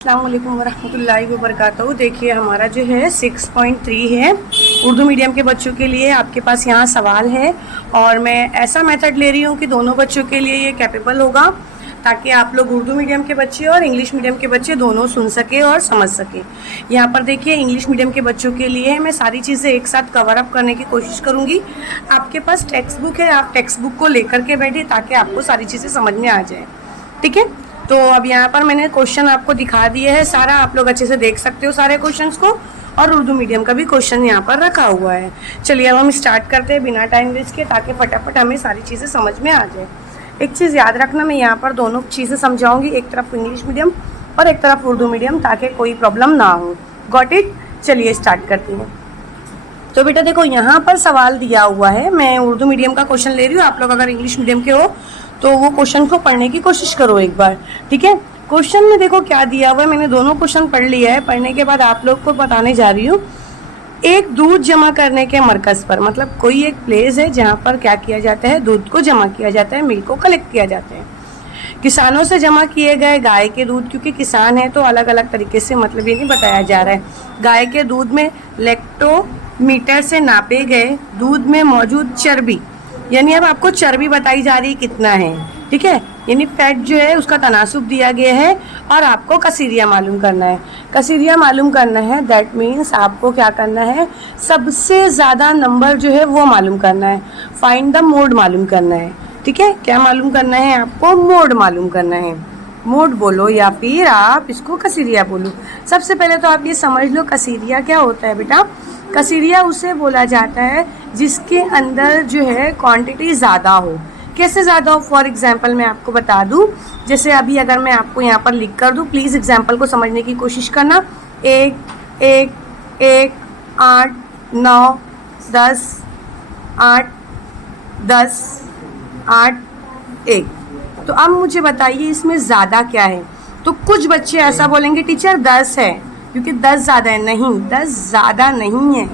अस्सलाम वालेकुम वरहमतुल्लाहि वबरकातुहू। देखिए हमारा जो है 6.3 है उर्दू मीडियम के बच्चों के लिए। आपके पास यहाँ सवाल है और मैं ऐसा मेथड ले रही हूँ कि दोनों बच्चों के लिए ये कैपेबल होगा, ताकि आप लोग उर्दू मीडियम के बच्चे और इंग्लिश मीडियम के बच्चे दोनों सुन सके और समझ सके। यहाँ पर देखिए इंग्लिश मीडियम के बच्चों के लिए मैं सारी चीज़ें एक साथ कवर अप करने की कोशिश करूँगी। आपके पास टेक्स्ट बुक है, आप टेक्स्ट बुक को लेकर के बैठिए ताकि आपको सारी चीज़ें समझ में आ जाए। ठीक है, तो अब यहाँ पर मैंने क्वेश्चन आपको दिखा दिए है सारा, आप लोग अच्छे से देख सकते हो सारे क्वेश्चंस को, और उर्दू मीडियम का भी क्वेश्चन यहाँ पर रखा हुआ है। चलिए अब हम स्टार्ट करते हैं बिना टाइम वेस्ट के, ताकि फटाफट हमें सारी चीज़ें समझ में आ जाए। एक चीज़ याद रखना, मैं यहाँ पर दोनों चीज़ें समझाऊंगी, एक तरफ इंग्लिश मीडियम और एक तरफ उर्दू मीडियम, ताकि कोई प्रॉब्लम ना हो। Got it? चलिए स्टार्ट करती हूँ। तो बेटा देखो यहाँ पर सवाल दिया हुआ है, मैं उर्दू मीडियम का क्वेश्चन ले रही हूँ, आप लोग अगर इंग्लिश मीडियम के हो तो वो क्वेश्चन को पढ़ने की कोशिश करो एक बार। ठीक है, क्वेश्चन में देखो क्या दिया हुआ है, मैंने दोनों क्वेश्चन पढ़ लिया है। पढ़ने के बाद आप लोग को बताने जा रही हूँ। एक दूध जमा करने के मरकज़ पर, मतलब कोई एक प्लेस है जहाँ पर क्या किया जाता है, दूध को जमा किया जाता है, मिल्क को कलेक्ट किया जाता है। किसानों से जमा किए गए गाय के दूध, क्योंकि किसान है तो अलग अलग तरीके से, मतलब ये नहीं बताया जा रहा है। गाय के दूध में लेक्टोमीटर से नापे गए दूध में मौजूद चर्बी, यानी अब आपको चर्बी बताई जा रही है कितना है। ठीक है, यानी फैट जो है उसका तनासुब दिया गया है और आपको कसीरिया मालूम करना है। कसीरिया मालूम करना है, दैट मीन्स आपको क्या करना है, सबसे ज़्यादा नंबर जो है वो मालूम करना है। फाइंड द मोड मालूम करना है। ठीक है, क्या मालूम करना है आपको? मोड मालूम करना है। मोड बोलो या फिर आप इसको कसीरिया बोलो। सबसे पहले तो आप ये समझ लो कसीरिया क्या होता है बेटा। कसीरिया उसे बोला जाता है जिसके अंदर जो है क्वांटिटी ज़्यादा हो। कैसे ज़्यादा हो? फॉर एग्जांपल मैं आपको बता दूं, जैसे अभी अगर मैं आपको यहाँ पर लिख कर दूं, प्लीज़ एग्जांपल को समझने की कोशिश करना। 1 1 1 8 9 10 8 10 8 1। तो अब मुझे बताइए इसमें ज़्यादा क्या है? तो कुछ बच्चे ऐसा बोलेंगे टीचर 10 है, क्योंकि 10 ज़्यादा है। नहीं, 10 ज़्यादा नहीं है।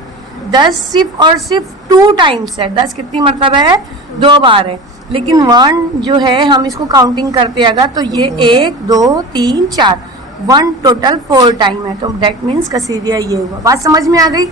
10 सिर्फ और सिर्फ 2 टाइम्स है। 10 कितनी मतलब है? 2 बार है। लेकिन 1 जो है हम इसको काउंटिंग करते अगर, तो ये 1 2 3 4, 1 टोटल 4 टाइम है। तो दैट मीन्स कसीरिया ये हुआ। बात समझ में आ गई?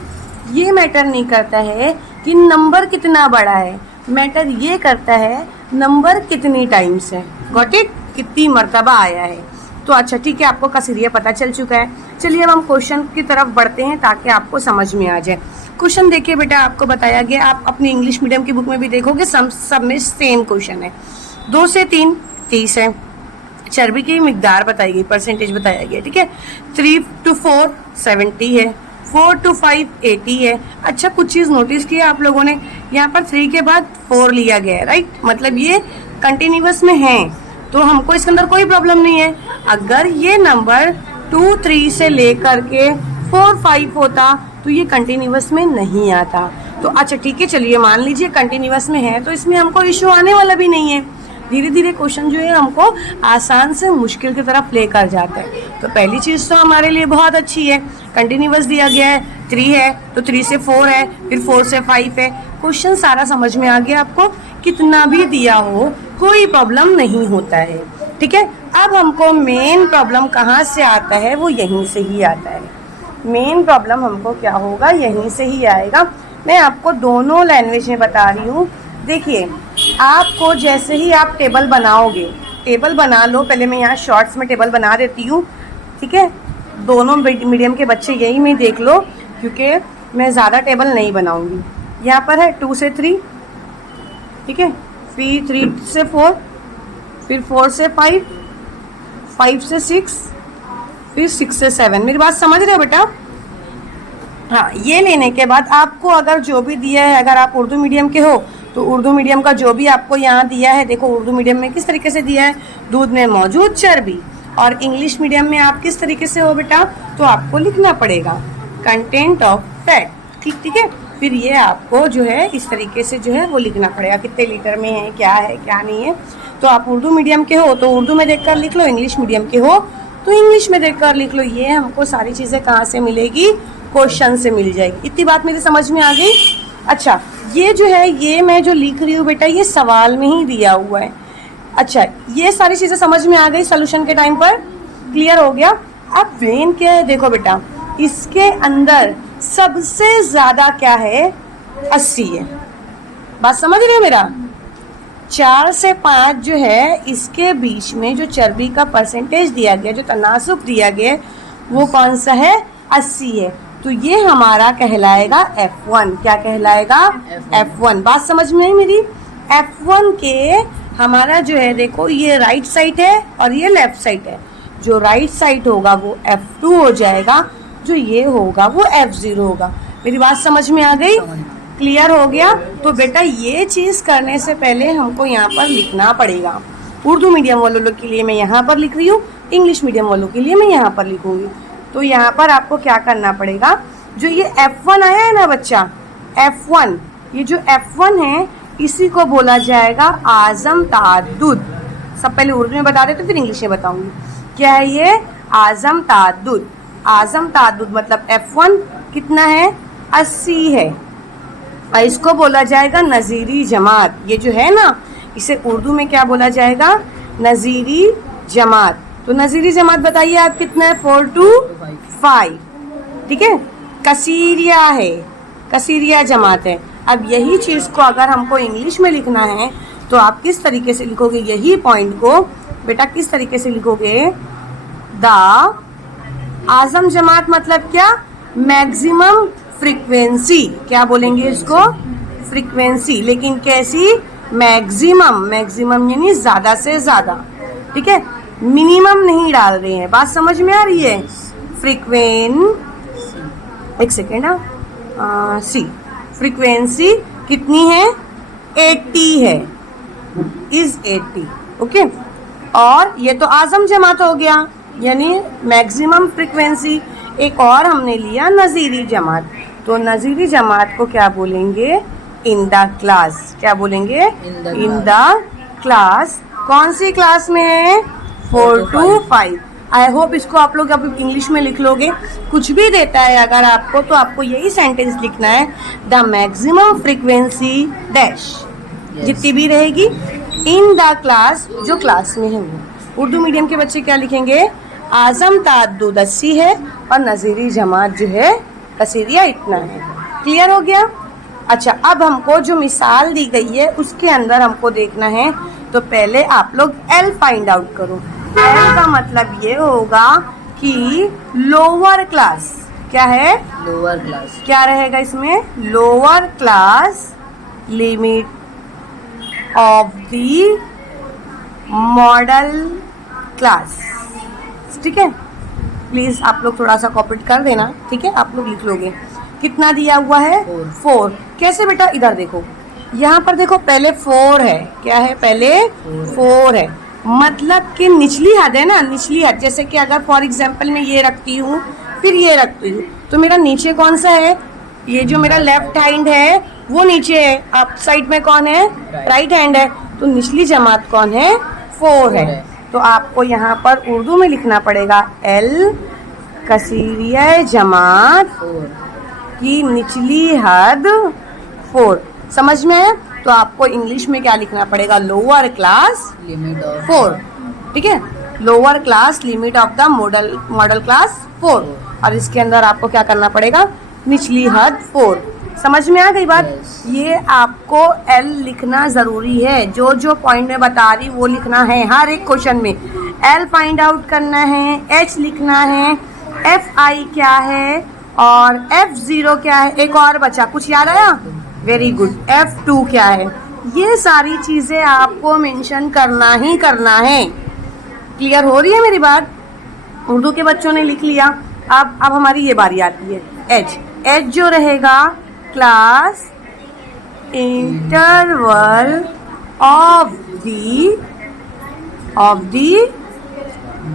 ये मैटर नहीं करता है कि नंबर कितना बड़ा है, मैटर ये करता है नंबर कितनी टाइम्स है। Got it? कितनी मरतबा आया है। तो अच्छा ठीक है, आपको कसीरिया पता चल चुका है। चलिए अब हम क्वेश्चन की तरफ बढ़ते हैं ताकि आपको समझ में आ जाए। क्वेश्चन देखिए बेटा, आपको बताया गया, आप अपनी इंग्लिश मीडियम की बुक में भी देखोगे, सब में सेम क्वेश्चन है। 2 से 3 30 है। चर्बी की मिकदार बताई गई, परसेंटेज बताया गया। ठीक है, 3 to 4 70 है। 4 to 5 80 है। अच्छा कुछ चीज़ नोटिस किया आप लोगों ने, यहाँ पर 3 के बाद 4 लिया गया है, राइट? मतलब ये कंटिन्यूअस में है, तो हमको इसके अंदर कोई प्रॉब्लम नहीं है। अगर ये नंबर 2 3 से लेकर के 4 5 होता तो ये कंटिन्यूअस में नहीं आता। तो अच्छा ठीक है, चलिए मान लीजिए कंटिन्यूअस में है, तो इसमें हमको इशू आने वाला भी नहीं है। धीरे धीरे क्वेश्चन जो है हमको आसान से मुश्किल की तरफ लेकर जाता है। तो पहली चीज़ तो हमारे लिए बहुत अच्छी है, कंटिन्यूअस दिया गया है, 3 है तो 3 से 4 है, फिर 4 से 5 है। क्वेश्चन सारा समझ में आ गया आपको, कितना भी दिया हो कोई प्रॉब्लम नहीं होता है। ठीक है, अब हमको मेन प्रॉब्लम कहाँ से आता है, वो यहीं से ही आता है। मेन प्रॉब्लम हमको क्या होगा, यहीं से ही आएगा। मैं आपको दोनों लैंग्वेज में बता रही हूँ। देखिए आपको जैसे ही आप टेबल बनाओगे, टेबल बना लो, पहले मैं यहाँ शॉर्ट्स में टेबल बना देती हूँ। ठीक है, दोनों मीडियम के बच्चे यही में देख लो, क्योंकि मैं ज़्यादा टेबल नहीं बनाऊँगी। यहाँ पर है 2 से 3, ठीक है, फिर 3 से 4, फिर 4 से 5, 5 से 6, फिर 6 से 7। मेरी बात समझ रहे हो बेटा? हाँ, ये लेने के बाद आपको अगर जो भी दिया है, अगर आप उर्दू मीडियम के हो तो उर्दू मीडियम का जो भी आपको यहाँ दिया है, देखो उर्दू मीडियम में किस तरीके से दिया है, दूध में मौजूद चर्बी। और इंग्लिश मीडियम में आप किस तरीके से हो बेटा, तो आपको लिखना पड़ेगा कंटेंट ऑफ फैट। ठीक है, फिर ये आपको जो है इस तरीके से जो है वो लिखना पड़ेगा, कितने लीटर में है, क्या नहीं है। तो आप उर्दू मीडियम के हो तो उर्दू में देखकर लिख लो, इंग्लिश मीडियम के हो तो इंग्लिश में देखकर लिख लो। ये हमको सारी चीज़ें कहाँ से मिलेगी, क्वेश्चन से मिल जाएगी। इतनी बात मेरी समझ में आ गई? अच्छा ये जो है, ये मैं जो लिख रही हूँ बेटा, ये सवाल में ही दिया हुआ है। अच्छा ये सारी चीज़ें समझ में आ गई सोल्यूशन के टाइम पर, क्लियर हो गया। अब वेन क्या है, देखो बेटा इसके अंदर सबसे ज्यादा क्या है, 80 है। बात समझ रहे हो मेरा? 4 से 5 जो है इसके बीच में जो चर्बी का परसेंटेज दिया गया, जो तनासुब दिया गया, वो कौन सा है, 80 है। तो ये हमारा कहलाएगा F1। क्या कहलाएगा, F1। बात समझ में आई मेरी? F1 के हमारा जो है देखो ये राइट साइड है और ये लेफ्ट साइड है। जो राइट साइड होगा वो F2 हो जाएगा, जो ये होगा वो F0 होगा। मेरी बात समझ में आ गई? क्लियर हो गया? तो बेटा ये चीज़ करने से पहले हमको यहाँ पर लिखना पड़ेगा। उर्दू मीडियम वालों के लिए मैं यहाँ पर लिख रही हूँ, इंग्लिश मीडियम वालों के लिए मैं यहाँ पर लिखूंगी। तो यहाँ पर आपको क्या करना पड़ेगा, जो ये F1 आया है ना बच्चा, F1, ये जो F1 है इसी को बोला जाएगा आज़म ताद्दुद। सब पहले उर्दू में बता देते फिर इंग्लिश में बताऊंगी। क्या है ये, आज़म ताद्दुद। आज़म ताद्दुद मतलब F1 कितना है, 80 है। और इसको बोला जाएगा नज़ीरी जमात। ये जो है ना इसे उर्दू में क्या बोला जाएगा, नज़ीरी जमात। तो नज़ीरी जमात बताइए आप कितना है, 4 to 5। ठीक है, कसीरिया है, कसीरिया जमात है। अब यही चीज़ को अगर हमको इंग्लिश में लिखना है तो आप किस तरीके से लिखोगे, यही पॉइंट को बेटा किस तरीके से लिखोगे, द आज़म जमात मतलब क्या, मैक्सिमम फ्रीक्वेंसी। क्या बोलेंगे इसको, फ्रीक्वेंसी, लेकिन कैसी, मैक्सिमम। मैक्सिमम यानी ज्यादा से ज्यादा। ठीक है, मिनिमम नहीं डाल रहे हैं। बात समझ में आ रही है? एक सेकेंड, सी फ्रीक्वेंसी कितनी है, 80 है, इज 80। ओके, और ये तो आज़म जमात हो गया यानी मैक्सिमम फ्रीक्वेंसी। एक और हमने लिया नज़ीरी जमात। तो नज़ीरी जमात को क्या बोलेंगे, इन द क्लास। क्या बोलेंगे, इन द क्लास। कौन सी क्लास में है, 4 to 5। आई होप इसको आप लोग अब इंग्लिश में लिख लोगे। कुछ भी देता है अगर आपको तो आपको यही सेंटेंस लिखना है, द मैक्सिमम फ्रीक्वेंसी डैश, जितनी भी रहेगी इन द क्लास, जो क्लास में है वो। उर्दू मीडियम के बच्चे क्या लिखेंगे, आज़म ताद्दुद 80 है और नज़ीरी जमात जो है कसीरिया इतना है। क्लियर हो गया? अच्छा, अब हमको जो मिसाल दी गई है उसके अंदर हमको देखना है। तो पहले आप लोग L फाइंड आउट करो। L का मतलब ये होगा कि लोअर क्लास। क्या है, लोअर क्लास। क्या रहेगा इसमें, lower class limit of the model class. ठीक है, प्लीज आप लोग थोड़ा सा कॉपरेट कर देना। ठीक है, आप लोग लिख लोगे। कितना दिया हुआ है, 4। कैसे बेटा, इधर देखो, यहाँ पर देखो पहले 4 है। क्या है, पहले 4 है, मतलब कि निचली हद है ना, निचली हद। जैसे कि अगर फॉर एग्जांपल मैं ये रखती हूँ फिर ये रखती हूँ, तो मेरा नीचे कौन सा है, ये जो मेरा लेफ्ट हैंड है वो नीचे है, अप साइड में कौन है, राइट हैंड है। तो निचली जमात कौन है, 4 है। तो आपको यहाँ पर उर्दू में लिखना पड़ेगा L कसीरिया जमात की निचली हद 4। समझ में है? तो आपको इंग्लिश में क्या लिखना पड़ेगा, लोअर क्लास लिमिट ऑफ 4। ठीक है, lower class limit of the model class 4। और इसके अंदर आपको क्या करना पड़ेगा, निचली हद 4। समझ में आ गई बात? ये आपको L लिखना जरूरी है। जो जो पॉइंट में बता रही वो लिखना है हर एक क्वेश्चन में। L फाइंड आउट करना है, H लिखना है, FI क्या है और F0 क्या है। एक और बचा, कुछ याद आया? वेरी गुड, F2 क्या है। ये सारी चीजें आपको मेंशन करना ही करना है। क्लियर हो रही है मेरी बात? उर्दू के बच्चों ने लिख लिया। अब हमारी ये बारी आती है H जो रहेगा class interval of the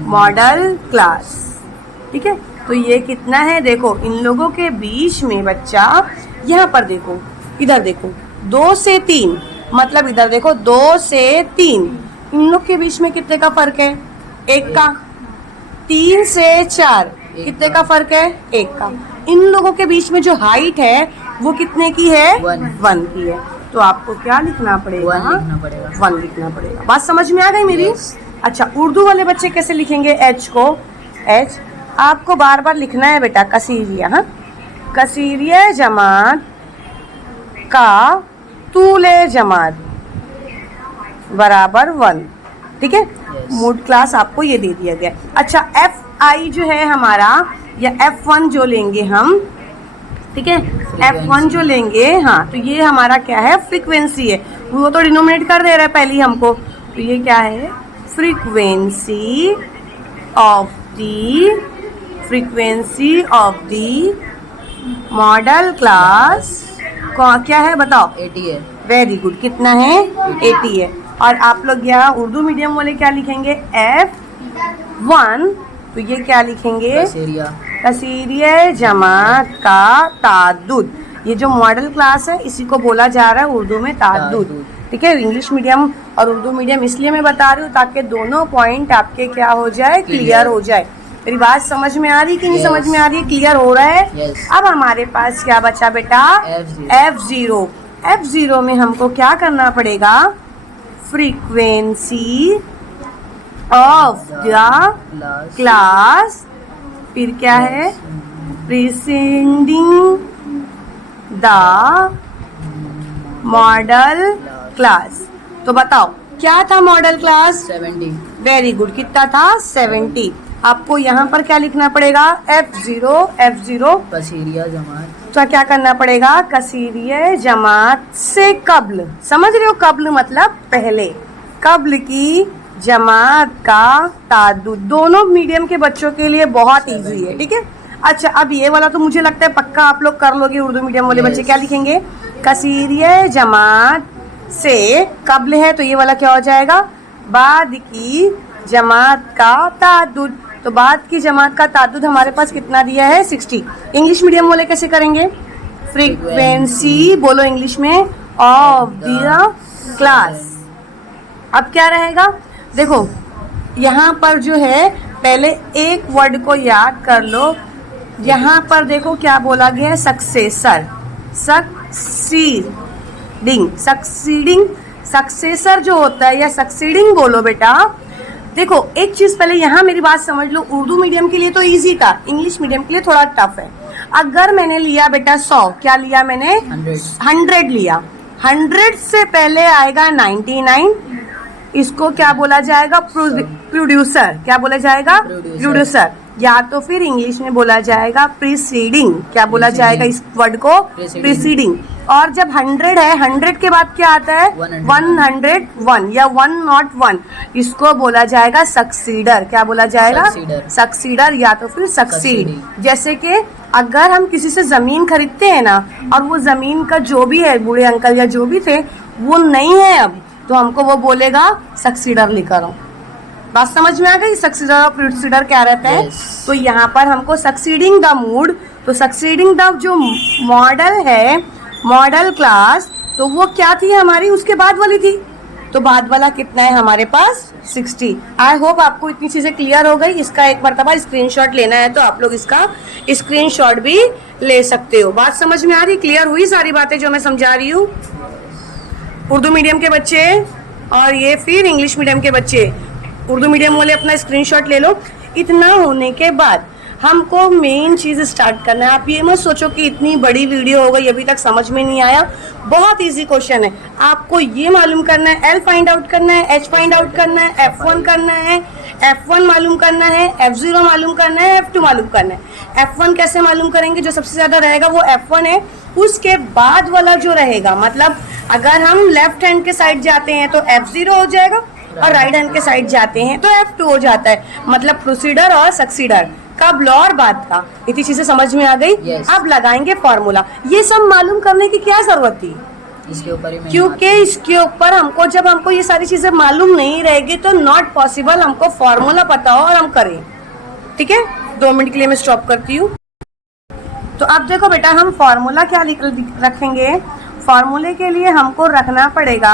model class. ठीक है, तो ये कितना है, देखो इन लोगों के बीच में बच्चा, यहाँ पर देखो, इधर देखो, 2 से 3, मतलब इधर देखो 2 से 3, इन लोग के बीच में कितने का फर्क है, 1 का। 3 से 4 कितने का फर्क है, 1 का। इन लोगों के बीच में जो हाइट है वो कितने की है, 1 की है। तो आपको क्या लिखना पड़ेगा, 1 लिखना पड़ेगा। बात समझ में आ गई मेरी? अच्छा, उर्दू वाले बच्चे कैसे लिखेंगे H को, H आपको बार बार लिखना है बेटा कसीरिया, हाँ, कसीरिया जमात का तूले जमात बराबर 1, ठीक है। मूड क्लास आपको ये दे दिया गया। अच्छा, Fi जो है हमारा, या F1 जो लेंगे हम, ठीक है, F1 जो लेंगे, हाँ, तो ये हमारा क्या है, फ्रीक्वेंसी है। वो तो डिनोमिनेट कर दे रहा है पहले ही हमको, तो ये क्या है, frequency of the model class क्या है बताओ? 80 है। वेरी गुड, कितना है? 80 है। और आप लोग यहाँ उर्दू मीडियम वाले क्या लिखेंगे? F1, तो ये क्या लिखेंगे? कसीरिया जमात का ताद्दुद। ये जो मॉडल क्लास है इसी को बोला जा रहा है उर्दू में ताद्दुद, ठीक है। इंग्लिश मीडियम और उर्दू मीडियम इसलिए मैं बता रही हूँ ताकि दोनों पॉइंट आपके क्या हो जाए, क्लियर हो जाए। मेरी बात समझ में आ रही कि नहीं समझ में आ रही? क्लियर हो रहा है। अब हमारे पास क्या बचा बेटा? F0। F0 में हमको क्या करना पड़ेगा? फ्रीक्वेंसी ऑफ द क्लास, फिर क्या है, प्रीसीडिंग द मॉडल क्लास। तो बताओ क्या था मॉडल क्लास? 70। वेरी गुड, कितना था? 70। आपको यहाँ पर क्या लिखना पड़ेगा? F0 कसीरिया जमात, तो क्या करना पड़ेगा? कसीरिया जमात से कब्ल, समझ रहे हो? कब्ल मतलब पहले, कब्ल की जमात का ताद्दुद। दोनों मीडियम के बच्चों के लिए बहुत इजी है, ठीक है। अच्छा, अब ये वाला तो मुझे लगता है पक्का आप लोग कर लोगे। उर्दू मीडियम वाले बच्चे क्या लिखेंगे? कसीरिया जमात से कब्ल है, तो ये वाला क्या हो जाएगा? बाद की जमात का ताद्दुद। तो बाद की जमात का ताद्दुद हमारे पास कितना दिया है? 60। इंग्लिश मीडियम वाले कैसे करेंगे? फ्रीक्वेंसी बोलो इंग्लिश में, ऑफ द क्लास। अब क्या रहेगा? देखो यहाँ पर जो है, पहले एक वर्ड को याद कर लो। यहाँ पर देखो क्या बोला गया है? सक्सेसर, सक्सीडिंग, सक्सेसर जो होता है, या सक्सीडिंग बोलो बेटा। देखो एक चीज पहले यहाँ मेरी बात समझ लो, उर्दू मीडियम के लिए तो इजी था, इंग्लिश मीडियम के लिए थोड़ा टफ है। अगर मैंने लिया बेटा 100, क्या लिया मैंने? 100 लिया। 100 से पहले आएगा 99, इसको क्या बोला जाएगा? प्रोड्यूसर। क्या बोला जाएगा? प्रोड्यूसर। या तो फिर इंग्लिश में बोला जाएगा प्रीसीडिंग। क्या बोला जाएगा इस वर्ड को? प्रीसीडिंग। और जब 100 है, 100 के बाद क्या आता है? 101 या 101, इसको बोला जाएगा सक्सीडर। क्या बोला जाएगा? सक्सीडर या तो फिर सक्सीड। जैसे कि अगर हम किसी से जमीन खरीदते हैं ना, और वो जमीन का जो भी है, बूढ़े अंकल या जो भी थे, वो नहीं है अब, तो हमको वो बोलेगा सक्सीडर लेकर आओ। बात समझ में आ गई? सक्सीडर और प्रोसीडर क्या रहता है? तो यहाँ पर हमको सक्सीडिंग द मूड, तो सक्सीडिंग द जो मॉडल है, मॉडल क्लास, तो वो क्या थी हमारी? उसके बाद वाली थी। तो बाद वाला कितना है हमारे पास? 60। आई होप आपको इतनी चीजें क्लियर हो गई। इसका एक मरतबा स्क्रीनशॉट लेना है तो आप लोग इसका स्क्रीनशॉट भी ले सकते हो। बात समझ में आ रही? क्लियर हुई सारी बातें जो मैं समझा रही हूँ? उर्दू मीडियम के बच्चे और ये फिर इंग्लिश मीडियम के बच्चे, उर्दू मीडियम वाले अपना स्क्रीनशॉट ले लो। इतना होने के बाद हमको मेन चीज स्टार्ट करना है। आप ये मत सोचो कि इतनी बड़ी वीडियो हो गई अभी तक समझ में नहीं आया। बहुत इजी क्वेश्चन है। आपको ये मालूम करना है, L फाइंड आउट करना है, H फाइंड आउट करना है, F1 करना है, F1 मालूम करना है, F0 मालूम करना है, F2 मालूम करना है। F1 कैसे मालूम करेंगे? जो सबसे ज्यादा रहेगा वो F1 है। उसके बाद वाला जो रहेगा, मतलब अगर हम लेफ्ट हैंड के साइड जाते हैं तो F0 हो जाएगा, और राइट हैंड के साइड जाते हैं तो F2 हो जाता है। मतलब प्रोसीडर और सक्सीडर, कब लॉ और बाद का। इतनी चीजें समझ में आ गई? अब लगाएंगे फॉर्मूला। ये सब मालूम करने की क्या जरूरत थी? इसके ऊपर ही, क्योंकि इसके ऊपर हमको, जब हमको ये सारी चीजें मालूम नहीं रहेगी तो नॉट पॉसिबल हमको फॉर्मूला पता हो और हम करें। ठीक है, 2 मिनट के लिए मैं स्टॉप करती हूँ। तो अब देखो बेटा, हम फॉर्मूला क्या रखेंगे? फॉर्मूले के लिए हमको रखना पड़ेगा,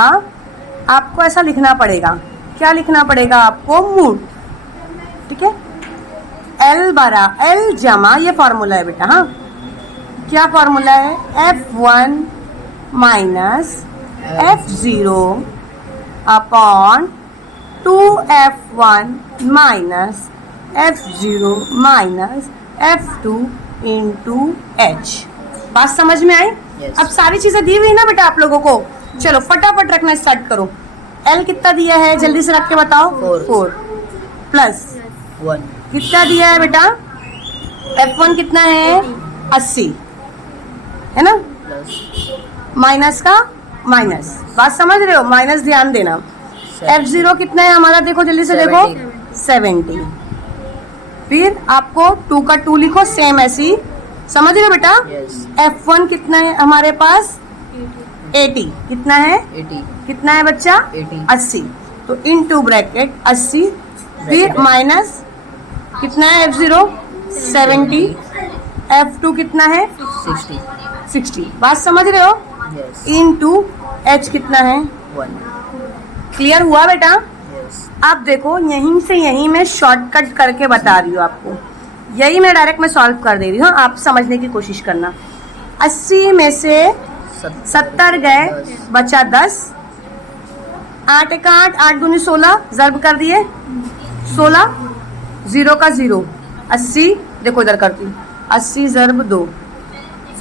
आपको ऐसा लिखना पड़ेगा। क्या लिखना पड़ेगा आपको? मूड। ठीक है, L बरा L जमा, ये फॉर्मूला है बेटा। हाँ, क्या फॉर्मूला है? F1 minus F0 upon 2F1 minus F0 minus F2 into H. बात समझ में आई? Yes. अब सारी चीजें दी हुई ना बेटा आप लोगों को, चलो फटाफट रखना स्टार्ट करो। L कितना दिया है जल्दी से रख के बताओ। 4 प्लस 1 कितना दिया है बेटा? F1 कितना है? 80 है ना, प्लस माइनस का माइनस। बात समझ रहे हो? माइनस ध्यान देना। F0 कितना है हमारा? देखो जल्दी से देखो 70। फिर आपको 2 का 2 लिखो सेम ऐसी, समझ रहे हो बेटा? यस F1 कितना है हमारे पास? 80 कितना है? 80 कितना है बच्चा? 80 तो इनटू ब्रैकेट 80 फिर माइनस कितना है? F0 70 F2 कितना है? 60। बात समझ रहे हो? यस इनटू H कितना है? 1 क्लियर हुआ बेटा? यस अब देखो यहीं से यहीं मैं शॉर्टकट करके बता रही हूँ आपको, यही मैं डायरेक्ट में सॉल्व कर दे रही हूँ, आप समझने की कोशिश करना। 80 में से 70 गए, बचा 10। 8 का 8, 8 दूनी 16, ज़र्ब कर दिए 16, 0 का 0, 80 देखो इधर करती हूँ, 80 ज़र्ब 2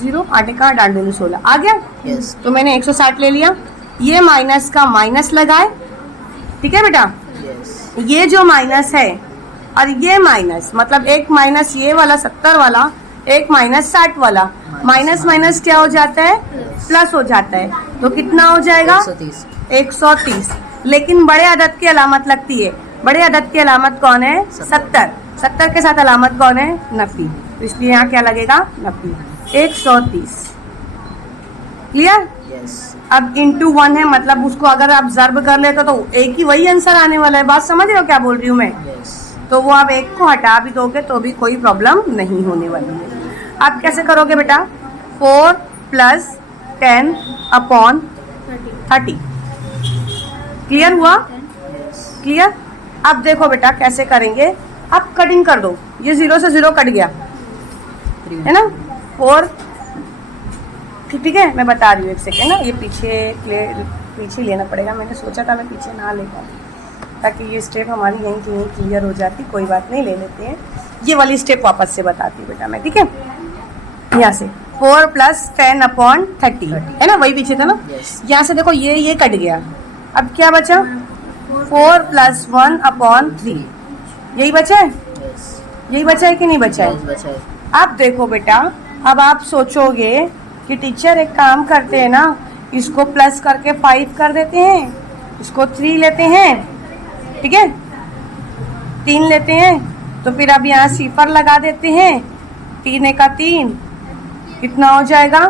0, 8 का 8, 8 दूनी 16 आ गया। यस तो मैंने 160 ले लिया, ये माइनस का माइनस लगाए, ठीक है बेटा? यस ये जो माइनस है और ये माइनस, मतलब एक माइनस ये वाला 70 वाला, एक माइनस 60 वाला, माइनस माइनस क्या हो जाता है? प्लस हो जाता है। तो कितना हो जाएगा? 130 130। लेकिन बड़े अदद की अलामत लगती है, बड़े अदद की अलामत कौन है? 70। 70 के साथ अलामत कौन है? नफी। तो इसलिए यहाँ क्या लगेगा? नफी। 130 क्लियर? यस अब इंटू 1 है, मतलब उसको अगर आप ज़र्ब कर लेते तो एक ही वही आंसर आने वाला है। बात समझ रहे हो क्या बोल रही हूँ मैं? यस तो वो आप एक को हटा भी दोगे तो भी कोई प्रॉब्लम नहीं होने वाली है। आप कैसे करोगे बेटा? 4 प्लस 10 अपॉन 30। क्लियर हुआ? क्लियर? अब देखो बेटा कैसे करेंगे, आप कटिंग कर दो, ये 0 से 0 कट गया है ना, 4 ठीक है। मैं बता रही हूँ, एक सेकेंड ना, ये पीछे लेना पड़ेगा, मैंने सोचा था मैं पीछे ना ले पाऊँ, ताकि ये स्टेप हमारी यहीं की यहीं क्लियर हो जाती। कोई बात नहीं, ले लेते हैं। ये वाली स्टेप वापस से बताती हूँ बेटा मैं, ठीक है? यहाँ से 4 प्लस 10 अपॉन 30 है ना, वही पीछे था ना। यस यहाँ से देखो ये कट गया, अब क्या बचा? 4 प्लस 1 अपॉन 3, यही बचा है? यस यही बचा है कि नहीं बचा है? बचा है अब देखो बेटा, अब आप सोचोगे कि टीचर एक काम करते हैं ना, इसको प्लस करके 5 कर देते हैं, इसको 3 लेते हैं, ठीक है, 3 लेते हैं, तो फिर अब यहाँ सिफर लगा देते हैं, 3 का 3 कितना हो जाएगा?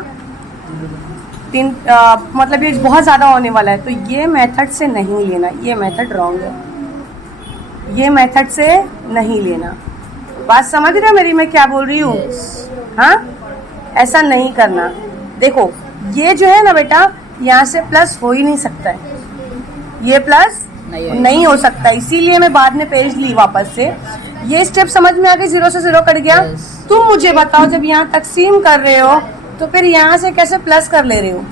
3 मतलब ये बहुत ज़्यादा होने वाला है, तो ये मेथड से नहीं लेना, ये मेथड रॉन्ग है, ये मेथड से नहीं लेना। बात समझ रहे हो मेरी, मैं क्या बोल रही हूँ? यस हाँ, ऐसा नहीं करना। देखो ये जो है ना बेटा, यहाँ से प्लस हो ही नहीं सकता है, ये प्लस नहीं हो सकता, इसीलिए मैं बाद में पेज ली वापस से। ये स्टेप समझ में आ गई? 0 से 0 कट गया। Yes. तुम मुझे बताओ, जब यहाँ तकसीम कर रहे हो तो फिर यहाँ से कैसे प्लस कर ले रहे हो?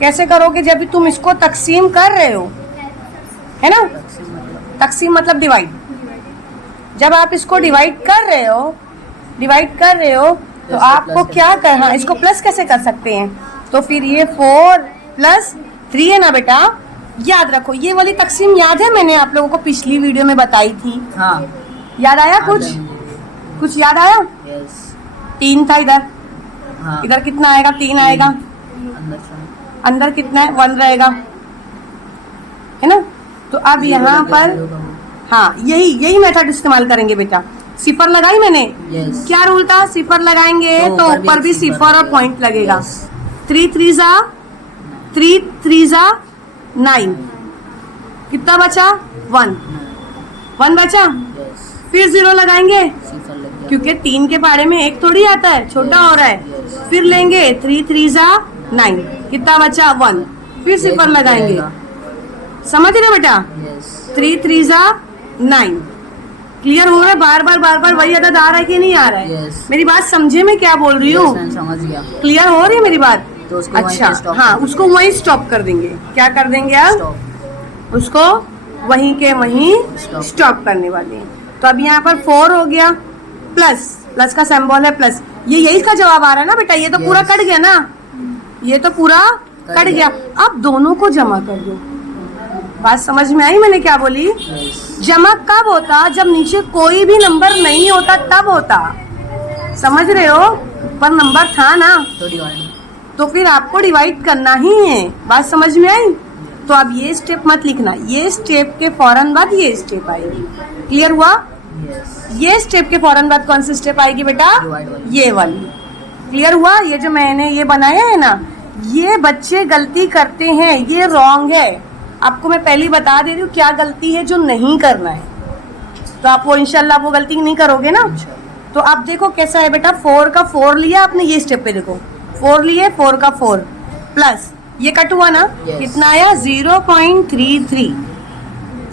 कैसे करोगे जब भी तुम इसको तकसीम कर रहे हो, है ना? तकसीम मतलब डिवाइड। जब आप इसको डिवाइड कर रहे हो तो आपको क्या करना, इसको प्लस कैसे कर सकते हैं? तो फिर ये 4 प्लस 3 है ना बेटा, याद रखो। ये वाली तकसीम याद है, मैंने आप लोगों को पिछली वीडियो में बताई थी। हाँ याद आया? कुछ याद आया? यस 3 था इधर, हाँ इधर कितना आएगा? 3 आएगा, अंदर से अंदर कितना है? 1 रहेगा, है ना? तो अब यहाँ पर हाँ यही मेथड इस्तेमाल करेंगे बेटा। सिफर लगाई मैंने, यस क्या रूल था? सिफर लगाएंगे तो ऊपर भी सिफर और पॉइंट लगेगा। 3 3 जा 9, कितना बचा? 1 बचा, यस फिर 0 लगाएंगे, सिफर लग गया क्योंकि 3 के पारे में 1 थोड़ी आता है, छोटा हो रहा है। फिर लेंगे 3 3 जा 9, कितना बचा? 1, फिर सिफर लगाएंगे। समझ रहे हो बेटा? यस 3 3 जा 9। क्लियर हो रहा है? बार बार वही अदद आ रहा है कि नहीं आ रहा है? Yes. मेरी बात समझे मैं क्या बोल रही हूँ? मैं समझ गया। क्लियर हो रही है मेरी बात? तो उसको वहीं अच्छा पे stop हाँ, कर उसको वहीं स्टॉप कर देंगे। क्या कर देंगे आप? स्टॉप उसको वहीं के वहीं Stop. स्टॉप करने वाले हैं। तो अब यहाँ पर 4 हो गया, प्लस प्लस का सिंबल है प्लस, ये यही इसका जवाब आ रहा है ना बेटा, ये तो पूरा Yes. कट गया ना, ये तो पूरा कट गया। अब दोनों को जमा कर दो। बात समझ में आई मैंने क्या बोली? Yes. जमा कब होता? जब नीचे कोई भी नंबर नहीं होता तब होता, समझ रहे हो? पर नंबर था ना, तो डिवाइड। तो फिर आपको डिवाइड करना ही है। बात समझ में आई? तो अब ये स्टेप मत लिखना, ये स्टेप के फौरन बाद ये स्टेप आएगी। क्लियर हुआ? यस। ये स्टेप के फौरन बाद कौन सी स्टेप आएगी बेटा? Divide वाली। ये वाली। क्लियर हुआ? ये जो मैंने ये बनाया है ना, ये बच्चे गलती करते हैं, ये रॉन्ग है। आपको मैं पहले ही बता दे रही हूँ क्या गलती है जो नहीं करना है, तो आप वो इंशाल्लाह वो गलती नहीं करोगे ना। तो आप देखो कैसा है बेटा, 4 का 4 लिया आपने, ये स्टेप पे देखो 4 लिए, 4 का 4 प्लस ये कट हुआ ना, Yes. कितना आया? 0.33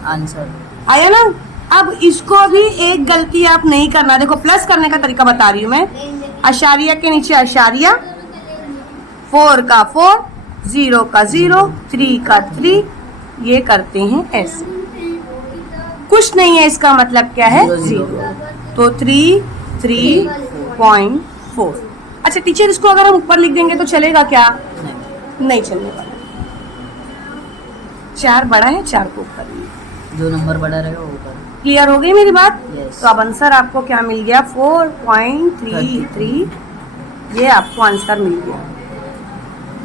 आंसर। आया ना। अब इसको भी एक गलती आप नहीं करना, देखो प्लस करने का तरीका बता रही हूँ मैं, अशारिया के नीचे अशारिया, 4 का 4, 0 का 0, 3 का 3, ये करते हैं ऐसे, कुछ नहीं है, इसका मतलब क्या है? 0। तो 3.4। अच्छा टीचर, इसको अगर हम ऊपर लिख देंगे तो चलेगा क्या? नहीं चलने वाला। 4 बड़ा है, 4 को ऊपर लिया। जो नंबर बड़ा रहेगा वो ऊपर। क्लियर हो गई मेरी बात? Yes. तो अब आंसर आपको क्या मिल गया? 4.33, ये आपको आंसर मिल गया।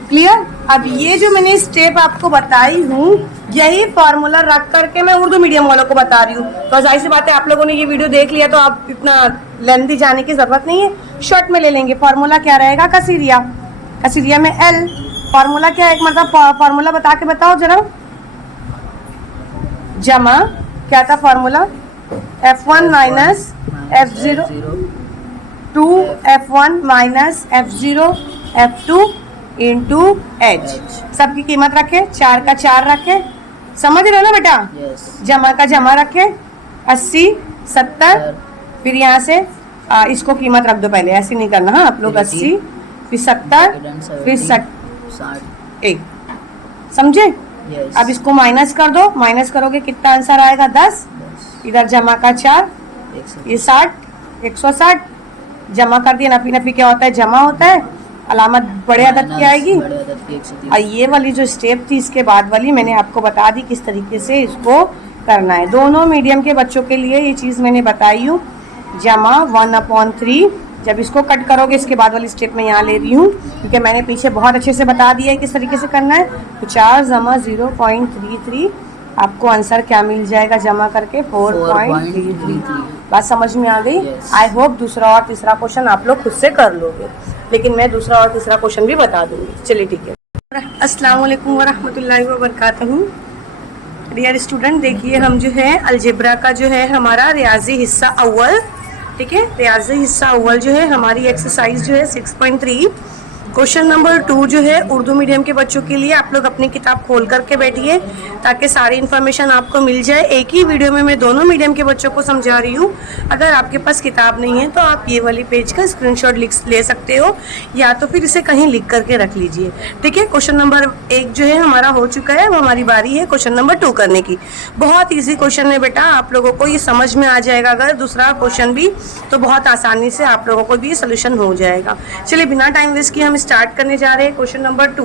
क्लियर? अब ये जो मैंने स्टेप आपको बताई हूँ, यही फॉर्मूला रख करके मैं उर्दू मीडियम वालों को बता रही हूँ। तो जाहिर सी बात है, आप लोगों ने ये वीडियो देख लिया तो आप इतना लेंथी जाने की जरूरत नहीं है, शॉर्ट में ले लेंगे। फॉर्मूला क्या रहेगा? कसीरिया, कसीरिया में L। फॉर्मूला क्या है? एक मतलब फॉर्मूला बता के बताओ जरा। जमा क्या था formula? F1 minus F0 two F1 minus F0 F2 into H। सबकी कीमत रखे, 4 का 4 रखे, समझ रहे हो ना बेटा? यस। जमा का जमा रखे, 80 70, फिर यहाँ से इसको कीमत रख दो, पहले ऐसे नहीं करना, हाँ आप लोग 80 फिर 70 फिर 60, 1, समझे? यस। अब इसको माइनस कर दो, माइनस करोगे कितना आंसर आएगा? 10। इधर जमा का 4, ये 60, 160, जमा कर दिया। नफी नफी क्या होता है? जमा होता है, अलामत बड़े अदद की आएगी। और ये वाली जो स्टेप थी इसके बाद वाली मैंने आपको बता दी किस तरीके से इसको करना है। दोनों मीडियम के बच्चों के लिए ये चीज़ मैंने बताई हूँ। जमा 1/3, जब इसको कट करोगे इसके बाद वाली स्टेप मैं यहाँ ले रही हूँ क्योंकि मैंने पीछे बहुत अच्छे से बता दिया है किस तरीके से करना है। तो 4 जमा 0.33, आपको आंसर क्या मिल जाएगा जमा करके? 4.33। बात समझ में आ गई? Yes. आई होप दूसरा और तीसरा क्वेश्चन आप लोग खुद से कर लोगे, लेकिन मैं दूसरा और तीसरा क्वेश्चन भी बता दूंगी। चलिए ठीक है। अस्सलाम वालेकुम वरहमतुल्लाहि वबरकातुहू। डियर स्टूडेंट, देखिए हम जो है अलजेब्रा का जो है हमारा रियाजी हिस्सा अव्वल, ठीक है, रियाजी हिस्सा अव्वल जो है हमारी एक्सरसाइज जो है 6.3 क्वेश्चन नंबर 2 जो है उर्दू मीडियम के बच्चों के लिए आप लोग अपनी किताब खोल करके बैठिए ताकि सारी इन्फॉर्मेशन आपको मिल जाए। एक ही वीडियो में मैं दोनों मीडियम के बच्चों को समझा रही हूँ। अगर आपके पास किताब नहीं है तो आप ये वाली पेज का स्क्रीनशॉट ले सकते हो या तो फिर इसे कहीं लिख करके रख लीजिए, ठीक है। क्वेश्चन नंबर 1 जो है हमारा हो चुका है, वो हमारी बारी है क्वेश्चन नंबर 2 करने की। बहुत ईजी क्वेश्चन है बेटा, आप लोगों को ये समझ में आ जाएगा। अगर दूसरा क्वेश्चन भी तो बहुत आसानी से आप लोगों को भी सोल्यूशन हो जाएगा। चलिए बिना टाइम वेस्ट किए हम स्टार्ट करने जा रहे हैं क्वेश्चन नंबर 2।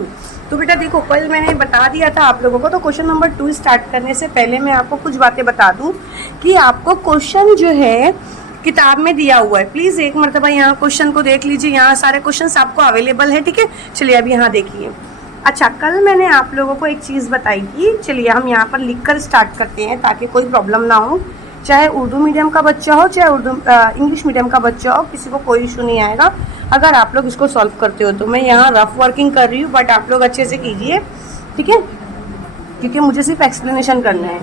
तो बेटा देखो, कल मैंने बता दिया था आप लोगों को, तो क्वेश्चन नंबर 2 स्टार्ट करने से पहले मैं आपको कुछ बातें बता दूं कि आपको क्वेश्चन जो है किताब में दिया हुआ है। प्लीज़ एक मरतबा यहाँ क्वेश्चन को देख लीजिए, यहाँ सारे क्वेश्चंस आपको अवेलेबल है, ठीक है। चलिए अब यहाँ देखिए। अच्छा, कल मैंने आप लोगों को एक चीज़ बताई थी, चलिए हम यहाँ पर लिख कर स्टार्ट करते हैं ताकि कोई प्रॉब्लम ना हो। चाहे उर्दू मीडियम का बच्चा हो चाहे इंग्लिश मीडियम का बच्चा हो, किसी को कोई इशू नहीं आएगा अगर आप लोग इसको सॉल्व करते हो। तो मैं यहाँ रफ वर्किंग कर रही हूँ, बट आप लोग अच्छे से कीजिए, ठीक है, क्योंकि मुझे सिर्फ एक्सप्लेनेशन करना है।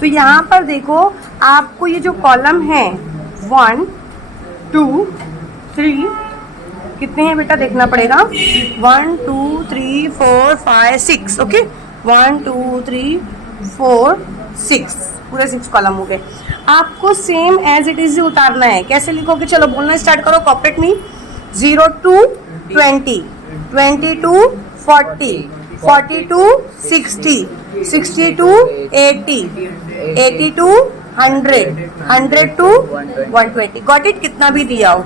तो यहाँ पर देखो, आपको ये जो कॉलम है 1 2 3 कितने हैं बेटा देखना पड़ेगा, 1 2 3 4 5 6, ओके, 1 2 3 4 6, पूरे 6 कॉलम हो गए। आपको सेम एज इट इज उतारना है। कैसे लिखोगे? चलो बोलना स्टार्ट करो, cooperate me. 0 to 20, 20 to 40, 40 to 60, 60 to 80, 80 to 100 to 120, got it, कितना भी दिया हो।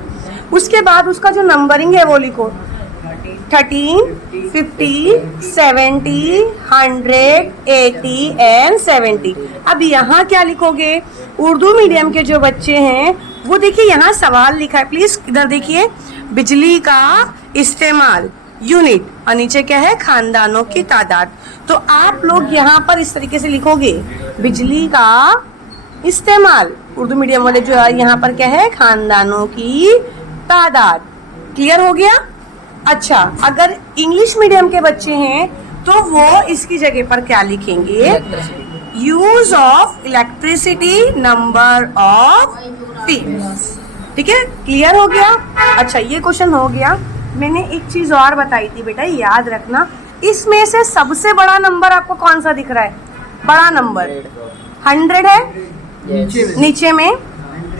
उसके बाद उसका जो नंबरिंग है वो लिखो 13, 50, 70, 100, 80 एंड 70। अब यहाँ क्या लिखोगे? उर्दू मीडियम के जो बच्चे हैं वो देखिए यहाँ सवाल लिखा है, प्लीज इधर देखिए, बिजली का इस्तेमाल यूनिट, और नीचे क्या है? खानदानों की तादाद। तो आप लोग यहाँ पर इस तरीके से लिखोगे, बिजली का इस्तेमाल, उर्दू मीडियम वाले जो है यहाँ पर क्या है? खानदानों की तादाद। क्लियर हो गया? अच्छा, अगर इंग्लिश मीडियम के बच्चे हैं तो वो इसकी जगह पर क्या लिखेंगे? Use of electricity, number of things. ठीक है, क्लियर हो गया? अच्छा, ये क्वेश्चन हो गया। मैंने एक चीज और बताई थी बेटा, याद रखना, इसमें से सबसे बड़ा नंबर आपको कौन सा दिख रहा है? बड़ा नंबर 100 है। नीचे में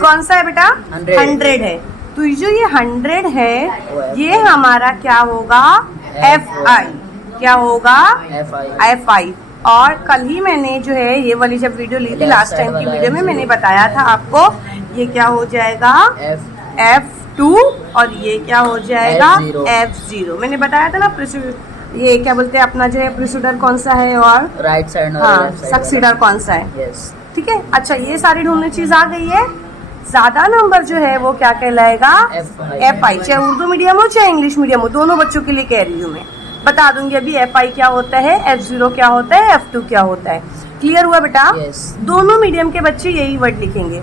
कौन सा है बेटा? 100 है। तो जो ये 100 है ये हमारा क्या होगा? FI। क्या होगा? FI। और कल ही मैंने जो है ये वाली जब वीडियो ली थी, लास्ट टाइम की वीडियो में मैंने बताया था आपको, ये क्या हो जाएगा? F2, और ये क्या हो जाएगा? F0। मैंने बताया था ना, ये क्या बोलते हैं अपना जो है प्रिसीडर कौन सा है और राइट साइड, हाँ, सक्सीडर कौन सा है। यस, ठीक है। अच्छा, ये सारी ढूंढने चीज आ गई है। ज्यादा नंबर जो है वो क्या कहलाएगा? FI। चाहे उर्दू मीडियम हो चाहे इंग्लिश मीडियम हो, दोनों बच्चों के लिए कह रही हूँ मैं, बता दूंगी अभी FI क्या होता है, F0 क्या होता है, F2 क्या होता है। क्लियर हुआ बेटा? yes. दोनों मीडियम के बच्चे यही वर्ड लिखेंगे।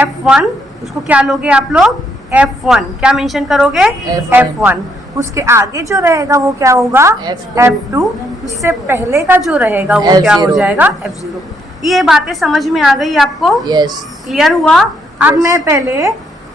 F1, उसको क्या लोगे आप लोग? F1। क्या मेंशन करोगे? F1। उसके आगे जो रहेगा वो क्या होगा? F2। उससे पहले का जो रहेगा वो क्या हो जाएगा? F0। ये बातें समझ में आ गई आपको? यस। क्लियर हुआ? अब मैं पहले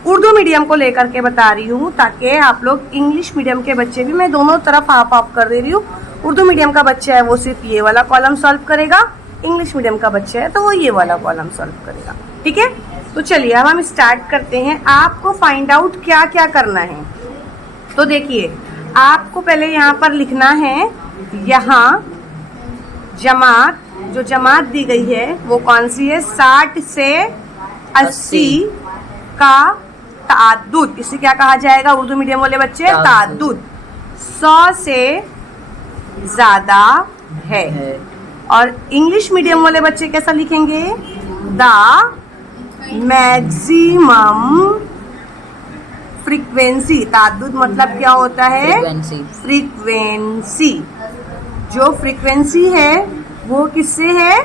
उर्दू मीडियम को लेकर के बता रही हूँ, ताकि आप लोग इंग्लिश मीडियम के बच्चे भी, मैं दोनों तरफ हाफ हाफ कर दे रही हूँ। उर्दू मीडियम का बच्चा है वो सिर्फ ये वाला कॉलम सॉल्व करेगा, इंग्लिश मीडियम का बच्चा है तो वो ये वाला कॉलम सॉल्व करेगा। ठीक है, तो चलिए अब हम स्टार्ट करते हैं। आपको फाइंड आउट क्या क्या करना है, तो देखिए आपको पहले यहाँ पर लिखना है, यहाँ जमात, जो जमात दी गई है वो कौन सी है? 60 से 80 का ताद्दुद, इसे क्या कहा जाएगा उर्दू मीडियम वाले बच्चे? ताद्दुद। 100 से ज्यादा है। और इंग्लिश मीडियम वाले बच्चे कैसा लिखेंगे? The maximum frequency. ताद्दुद मतलब क्या होता है? फ्रीक्वेंसी। जो फ्रीक्वेंसी है वो किससे है?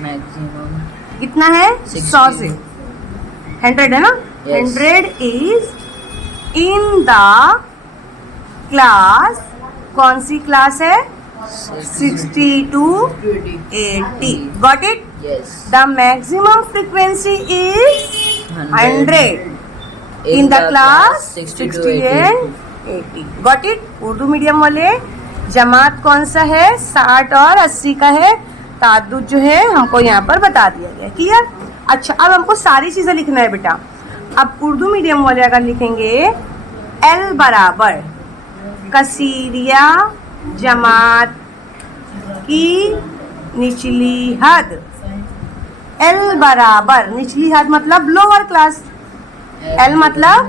मैक्सिमम कितना है? 100 से। 100 है ना? Yes. 100 is in the class, कौन सी क्लास है? 60 to 80। Got it? Yes. The maximum frequency is 100 in the class 60 and 80। Got it? Urdu medium वाले जमात कौन सा है? 60 और 80 का है। ताद्दुद जो है हमको यहाँ पर बता दिया गया। क्लियर? अच्छा, अब हमको सारी चीजें लिखना है बेटा। अब उर्दू मीडियम वाले अगर लिखेंगे L बराबर कसीरिया जमात की निचली हद, L बराबर निचली हद मतलब लोअर क्लास, L मतलब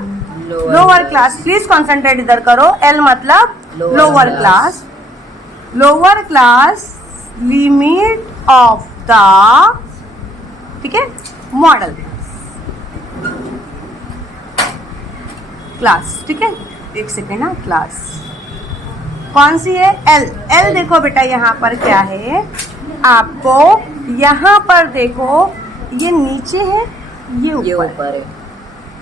लोअर क्लास। प्लीज कॉन्सेंट्रेट इधर करो। L मतलब lower class. Lower class limit of the, ठीक है, मॉडल क्लास। ठीक है, एक सेकेंड ना, क्लास कौन सी है? L। L देखो बेटा यहाँ पर क्या है, आपको यहाँ पर देखो, ये नीचे है, ये ऊपर है।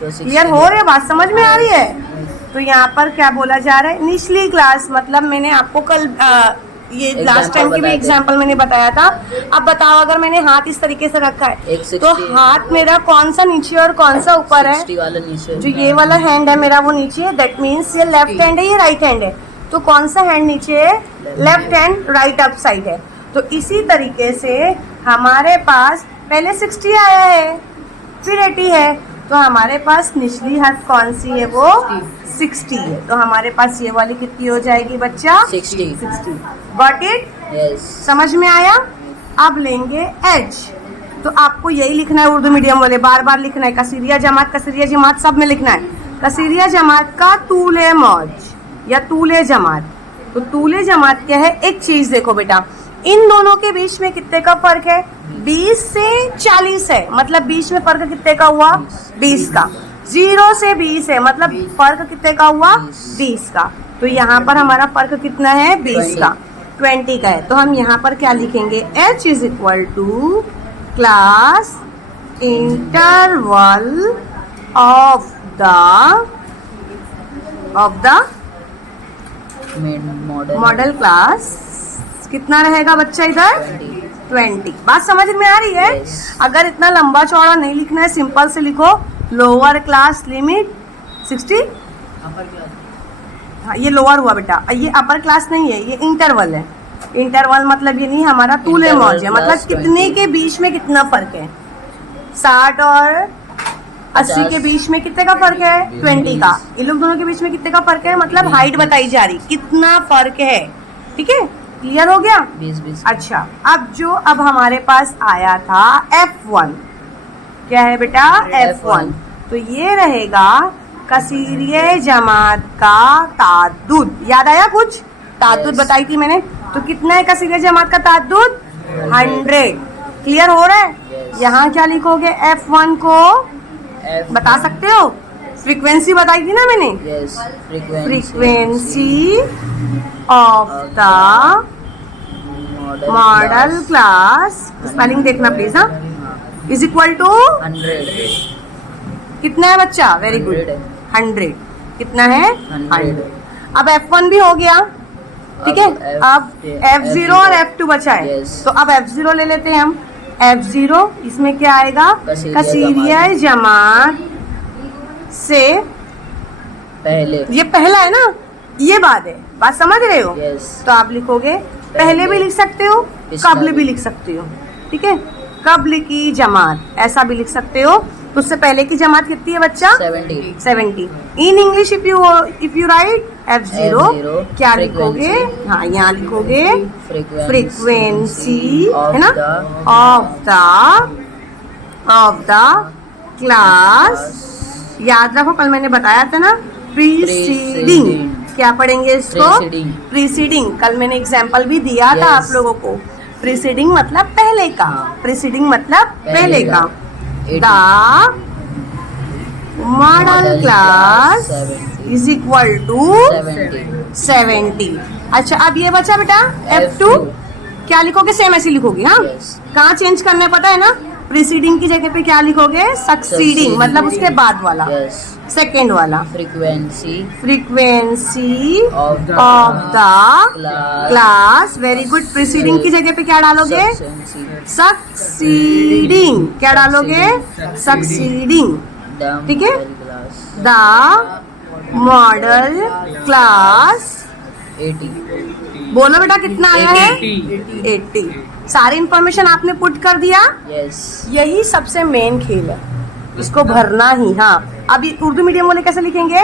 तो क्लियर हो रही है बात? समझ में आ रही है? तो यहाँ पर क्या बोला जा रहा है? निचली क्लास मतलब मैंने आपको कल ये लास्ट टाइम की भी एग्जांपल मैंने बताया था। अब बताओ, अगर मैंने हाथ इस तरीके से रखा है तो हाथ मेरा कौन सा नीचे और कौन सा ऊपर है? 60 वाला नीचे। जो ये वाला हैंड है मेरा वो नीचे है, दैट मीन्स ये लेफ्ट हैंड है, ये राइट हैंड है। तो कौन सा हैंड नीचे है? Left hand, right up side है। तो इसी तरीके से हमारे पास पहले 60 आया है, फिर 80 है, तो हमारे पास निचली हद कौन सी है? वो 60 है। तो हमारे पास ये वाली कितनी हो जाएगी बच्चा? 60। Got it? यस। समझ में आया? अब लेंगे एज। तो आपको यही लिखना है उर्दू मीडियम वाले, बार बार लिखना है। कसीरिया जमात सब में लिखना है। कसीरिया जमात का तूले मौज या तूले जमात। तो तूले जमात क्या है? एक चीज देखो बेटा, इन दोनों के बीच में कितने का फर्क है? 20 से 40 है, मतलब बीच में फर्क कितने का हुआ? 20 का। 0 से 20 है, मतलब फर्क कितने का हुआ? 20 का। तो यहाँ पर हमारा फर्क कितना है? 20 का, 20 का है। तो हम यहाँ पर क्या लिखेंगे? H is equal to class interval of the model class. कितना रहेगा बच्चा इधर? 20। बात समझ में आ रही है? Yes. अगर इतना लंबा चौड़ा नहीं लिखना है, सिंपल से लिखो लोअर क्लास लिमिट 60। हाँ, ये लोअर हुआ बेटा, ये अपर क्लास नहीं है, ये इंटरवल है। इंटरवल मतलब ये नहीं, हमारा तूले मौज है, मतलब कितने के बीच में कितना फर्क है? 60 और 80 के बीच में कितने का फर्क है? 20 का। इन लोग दोनों के बीच में कितने का फर्क है? मतलब हाइट बताई जा रही, कितना फर्क है। ठीक है, क्लियर हो गया? 20। अच्छा, अब हमारे पास आया था F1। क्या है बेटा? F1। तो ये रहेगा कसीरिये जमात का ताद्दुद। याद आया कुछ? ताद्दुद Yes. बताई थी मैंने। तो कितना है कसीरिये जमात का ताद्दुद? 100। क्लियर हो रहा है? Yes. यहाँ क्या लिखोगे? F1 को बता सकते हो? फ्रीक्वेंसी बताई थी ना मैंने। Yes, frequency of the model class, spelling देखना प्लीज। हाँ, इज इक्वल टू 100। कितना है बच्चा? Very good, 100। कितना है? 100। अब F1 भी हो गया, ठीक है। अब F0 और F2 बचा है। Yes. तो अब F0 ले लेते हैं हम। F0 इसमें क्या आएगा? कसीरिया जमात से पहले। ये पहला है ना, ये बात है, बात समझ रहे हो? यस। तो आप लिखोगे पहले भी लिख सकते हो, पिछला कब्ल भी लिख सकते हो। ठीक है, कब्ल की जमात ऐसा भी लिख सकते हो। तो उससे पहले की जमात कितनी है बच्चा? 70। In English if you right F0 क्या लिखोगे? हाँ, यहाँ लिखोगे फ्रीक्वेंसी, है ना, ऑफ द क्लास। याद रखो, कल मैंने बताया था ना, प्रीसीडिंग। क्या पढ़ेंगे इसको? प्रीसीडिंग। कल मैंने एग्जाम्पल भी दिया था आप लोगों को। प्रीसीडिंग मतलब पहले का, प्रीसीडिंग मतलब पहले का। The model class is equal to 70। अच्छा, अब ये बचा बेटा F2। क्या लिखोगे? सेम ऐसे लिखोगे। हाँ, कहाँ चेंज करना है पता है ना? प्रीसीडिंग की जगह पे क्या लिखोगे? सक्सीडिंग, मतलब उसके बाद वाला, सेकेंड वाला। Frequency of the class. Very good. Preceding की जगह पे क्या डालोगे? सक्सीडिंग। क्या डालोगे? सक्सीडिंग। ठीक है, द मॉडल क्लास 80। बोलो बेटा कितना आया है? 80। सारी इंफॉर्मेशन आपने पुट कर दिया। यस। यही सबसे मेन खेल है, इसको भरना ही। हाँ, अभी उर्दू मीडियम वाले कैसे लिखेंगे?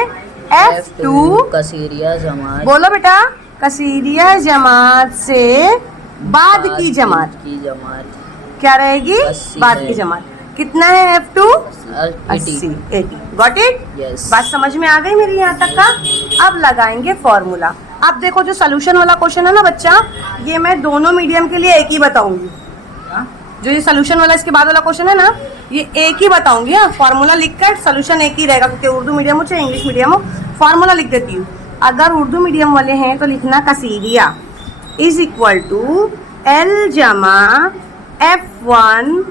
F2 कसीरिया जमात। बोलो बेटा, कसीरिया जमात से बाद की जमात क्या रहेगी? 80 बाद है। की जमात। कितना है F2? 80। 80। Got it? यस। बात समझ में आ गई मेरी यहाँ तक का? अब लगाएंगे फॉर्मूला। अब देखो, जो सोल्यूशन वाला क्वेश्चन है ना बच्चा, ये मैं दोनों मीडियम के लिए एक ही बताऊंगी। जो ये सोल्यूशन वाला इसके बाद वाला क्वेश्चन है ना, ये एक ही बताऊंगी। हाँ, फॉर्मूला लिखकर सोल्यूशन एक ही रहेगा, क्योंकि उर्दू मीडियम हो चाहे इंग्लिश मीडियम हो, फॉर्मूला लिख देती हूँ। अगर उर्दू मीडियम वाले हैं तो लिखना कसीरिया इज इक्वल टू L जमा F1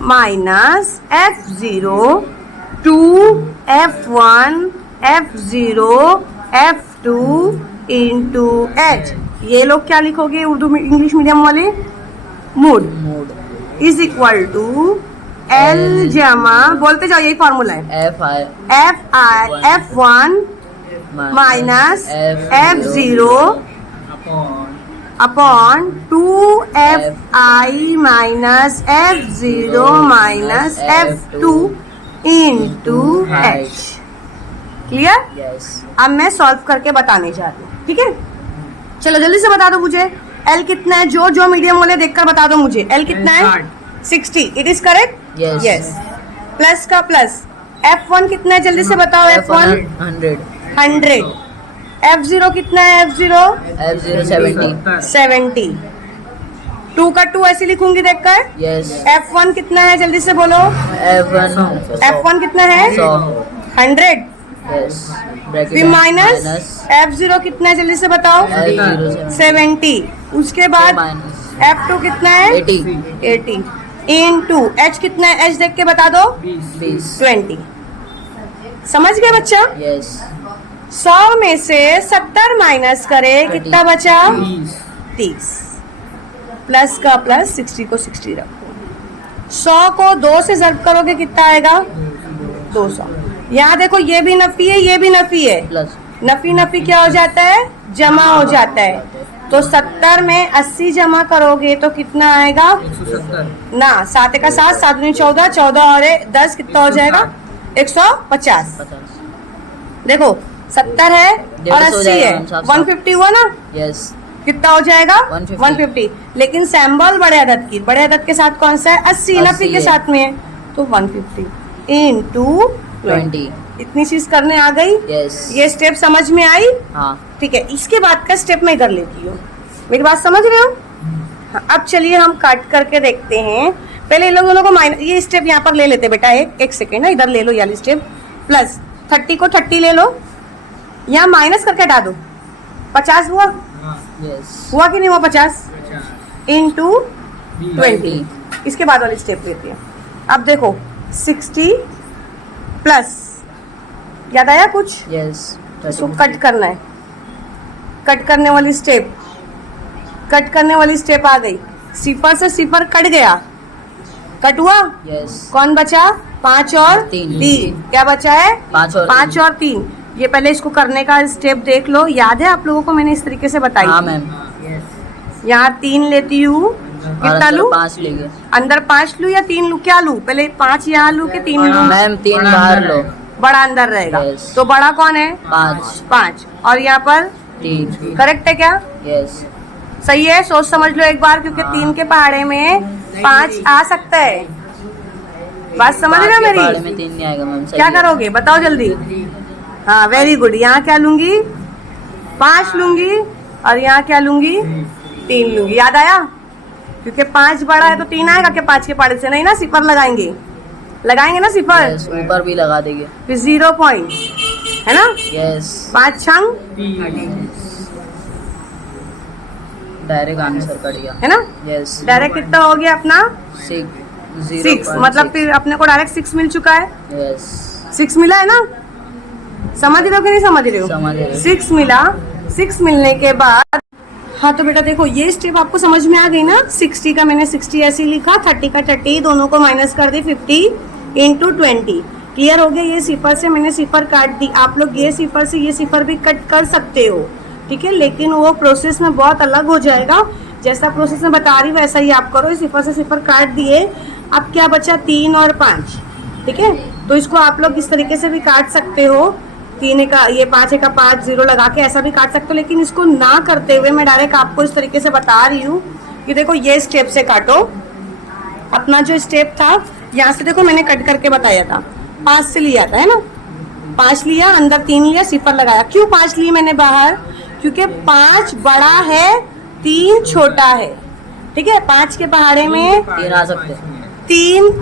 minus F0 two F1 F0 F2 into H। ये लोग क्या लिखोगे उर्दू इंग्लिश मीडियम वाले? Mode is equal to L जमा, बोलते जाओ, यही फॉर्मूला है, F1 minus F0 upon 2Fi minus F0 minus F2 into H। Clear? Yes. अब मैं सॉल्व करके बताने जा रही हूँ। ठीक है, चलो जल्दी से बता दो मुझे L कितना है। जो मीडियम वाले देखकर बता दो मुझे L कितना है? 60 it is correct Yes. Yes plus का प्लस F1 कितना है जल्दी से बताओ F1 100. 100 F0 कितना है F0 F0 70. 70 2 का 2 ऐसे लिखूंगी देखकर Yes. F1 कितना है जल्दी से बोलो F1. F1 कितना है 100. 100 Yes. Bracket फिर माइनस F0 कितना है जल्दी से बताओ F0 70 उसके बाद माइनस F2 कितना है 80. 80 into H कितना है H देख के बता दो 20. 20 समझ गए बच्चा Yes. 100 में से 70 माइनस करे कितना बचा 30 प्लस का प्लस 60 को 60 रखो 100 को 2 से ज़र्ब करोगे कितना आएगा 200 यहाँ देखो ये भी नफी है ये भी नफी है Plus. नफी नफी क्या हो जाता है जमा हो जाता है तो 70 में 80 जमा करोगे तो कितना आएगा ना 7 का 7 7 दूनी 14 14 और 10 कितना हो जाएगा 150 50. देखो 70 है और 150 हो 80 जाएगा, है हम साफ साफ। 150 हुआ ना Yes. कितना हो जाएगा 150. 150 लेकिन सैम्बल बड़े अदद की बड़े अदद के साथ कौन सा है 80 80 नफी के है। साथ में है तो 150 इनटू 20. इतनी चीज करने आ गई Yes. ये स्टेप समझ में आई हाँ. ठीक है इसके बाद का स्टेप मैं कर लेती हूँ मेरी बात समझ रहे हो हाँ, अब चलिए हम काट करके देखते हैं पहले इन लोग दोनों को माइनस ये स्टेप यहाँ पर ले लेते बेटा एक सेकेंड ना इधर ले लो ये स्टेप प्लस 30 को 30 ले लो यहाँ माइनस करके हटा दो 50 हुआ Yes. हुआ कि नहीं हुआ 50 इंटू 20 इसके बाद वाली स्टेप लेते हैं अब देखो 60 प्लस याद आया कुछ Yes. इसको कट करना है कट करने वाली स्टेप कट करने वाली स्टेप आ गई सिफर से सिफर कट गया कट हुआ Yes. कौन बचा 5 और तीन। 3 क्या बचा है 5 और 5 और 3 ये पहले इसको करने का स्टेप देख लो याद है आप लोगों को मैंने इस तरीके से बताई हाँ थी। मैम. यहाँ 3 लेती हूँ और कितना लूँ 5 लेंगे. अंदर 5 लूँ या 3 लूँ क्या लूँ पहले 5 यहाँ लूँ कि 3 लूँ मैम 3 बाहर लो. बड़ा अंदर रहेगा Yes. तो बड़ा कौन है 5. 5 और यहाँ पर 3. करेक्ट है क्या Yes. सही है सोच समझ लो एक बार क्योंकि 3 के पहाड़े में 5 आ सकता है बात समझ रहे हो पाँच के पहाड़े मेरी में 3 नहीं आएगा मैम. सही क्या है. करोगे बताओ जल्दी हाँ वेरी गुड यहाँ क्या लूंगी 5 लूंगी और यहाँ क्या लूंगी 3 लूंगी याद आया क्योंकि 5 बड़ा है तो 3 आएगा क्या 5 के पहाड़े से नहीं ना सिफर लगाएंगे ना सिफर Yes. ऊपर भी लगा देंगे. फिर 0 पॉइंट है ना Yes. 5 छंग डायरेक्ट आंसर कट गया. है ना Yes. डायरेक्ट कितना हो गया अपना 6 मतलब फिर अपने को डायरेक्ट 6 मिल चुका है Yes. 6 मिला है ना समझ रहे हो कि नहीं समझ रहे हो समझ रहे हो. 6 मिला 6 मिलने के बाद हाँ तो बेटा देखो ये स्टेप आपको समझ में आ गई ना 60 का मैंने 60 ऐसे ही लिखा 30 का 30 दोनों को माइनस कर दी 50 इंटू 20 क्लियर हो गया ये सिफर से मैंने सिफर काट दी आप लोग ये सिफर से ये सिफर भी कट कर सकते हो ठीक है लेकिन वो प्रोसेस में बहुत अलग हो जाएगा जैसा प्रोसेस में बता रही वैसा ही आप करो सिफर से सिफर काट दिए अब क्या बचा 3 और 5 ठीक है तो इसको आप लोग इस तरीके से भी काट सकते हो 3 का ये 5 का 5 0 लगा के ऐसा भी काट सकते हो लेकिन इसको ना करते हुए मैं डायरेक्ट आपको इस तरीके से बता रही हूँ कि देखो ये स्टेप से काटो अपना जो स्टेप था यहाँ से देखो मैंने कट करके बताया था 5 से लिया था है ना 5 लिया अंदर 3 लिया सिफर लगाया क्यों 5 ली मैंने बाहर क्योंकि 5 बड़ा है 3 छोटा है ठीक है 5 के पहाड़े में 3 आ सकते हैं. 3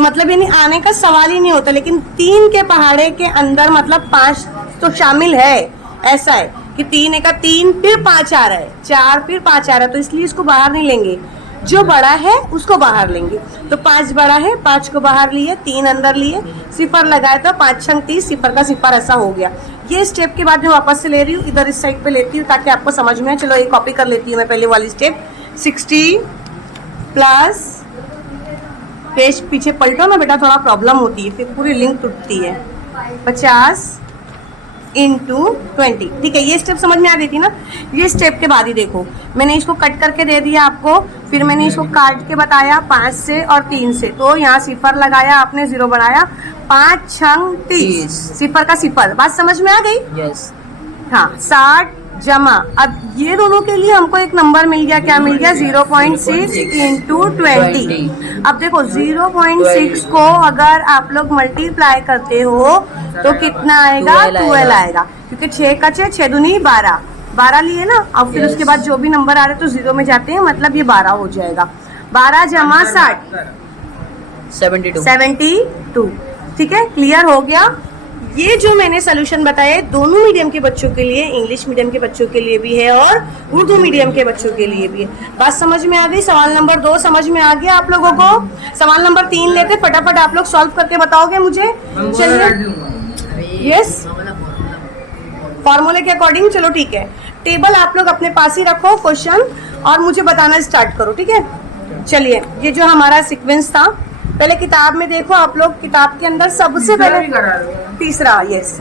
मतलब यानी आने का सवाल ही नहीं होता लेकिन 3 के पहाड़े के अंदर मतलब 5 तो शामिल है ऐसा है कि 3 का 3 फिर 5 आ रहा है 4 फिर 5 आ रहा है तो इसलिए इसको बाहर नहीं लेंगे जो बड़ा है उसको बाहर लेंगे तो 5 बड़ा है 5 को बाहर लिए 3 अंदर लिए सिफर लगाया तो 5 छंग 30 सिफर का सिफर ऐसा हो गया ये स्टेप के बाद मैं वापस से ले रही हूँ इधर इस साइड पे लेती हूँ ताकि आपको समझ में आए चलो ये कॉपी कर लेती हूँ मैं पहले वाली स्टेप 60 प्लस पेज पीछे पलटो ना बेटा थोड़ा प्रॉब्लम होती है फिर पूरी लिंक टूटती है 50 इंटू 20 ठीक है ये स्टेप समझ में आ गई थी ना ये स्टेप के बाद ही देखो मैंने इसको कट करके दे दिया आपको फिर मैंने इसको काट के बताया 5 से और 3 से तो यहाँ सिफर लगाया आपने 0 बनाया 5 छंग 30 सिफर का सिफर बात समझ में आ गई Yes. हाँ 60 जमा, अब ये दोनों के लिए हमको एक नंबर मिल गया, क्या मिल गया 0.6 इंटू 20। अब देखो 0.6 को अगर आप लोग मल्टीप्लाई करते हो तो कितना आएगा, 12 आएगा, क्योंकि 6 का 6, 6 दूनी 12, 12 लिए ना। अब फिर उसके बाद जो भी नंबर आ रहे तो 0 में जाते हैं, मतलब ये 12 हो जाएगा। 12 जमा 60 72। ठीक है, क्लियर हो गया। ये जो मैंने सोल्यूशन बताया दोनों मीडियम के बच्चों के लिए, इंग्लिश मीडियम के बच्चों के लिए भी है और उर्दू मीडियम के बच्चों के लिए भी है। बात समझ में आ गई? सवाल नंबर 2 समझ में आ गया आप लोगों को? सवाल नंबर 3 लेते, फटाफट आप लोग सॉल्व करके बताओगे मुझे। चलिए, यस, फॉर्मूले के अकॉर्डिंग। चलो ठीक है, टेबल आप लोग अपने पास ही रखो क्वेश्चन और मुझे बताना स्टार्ट करो, ठीक है। चलिए, ये जो हमारा सीक्वेंस था, पहले किताब में देखो आप लोग, किताब के अंदर सबसे पहले तीसरा, यस।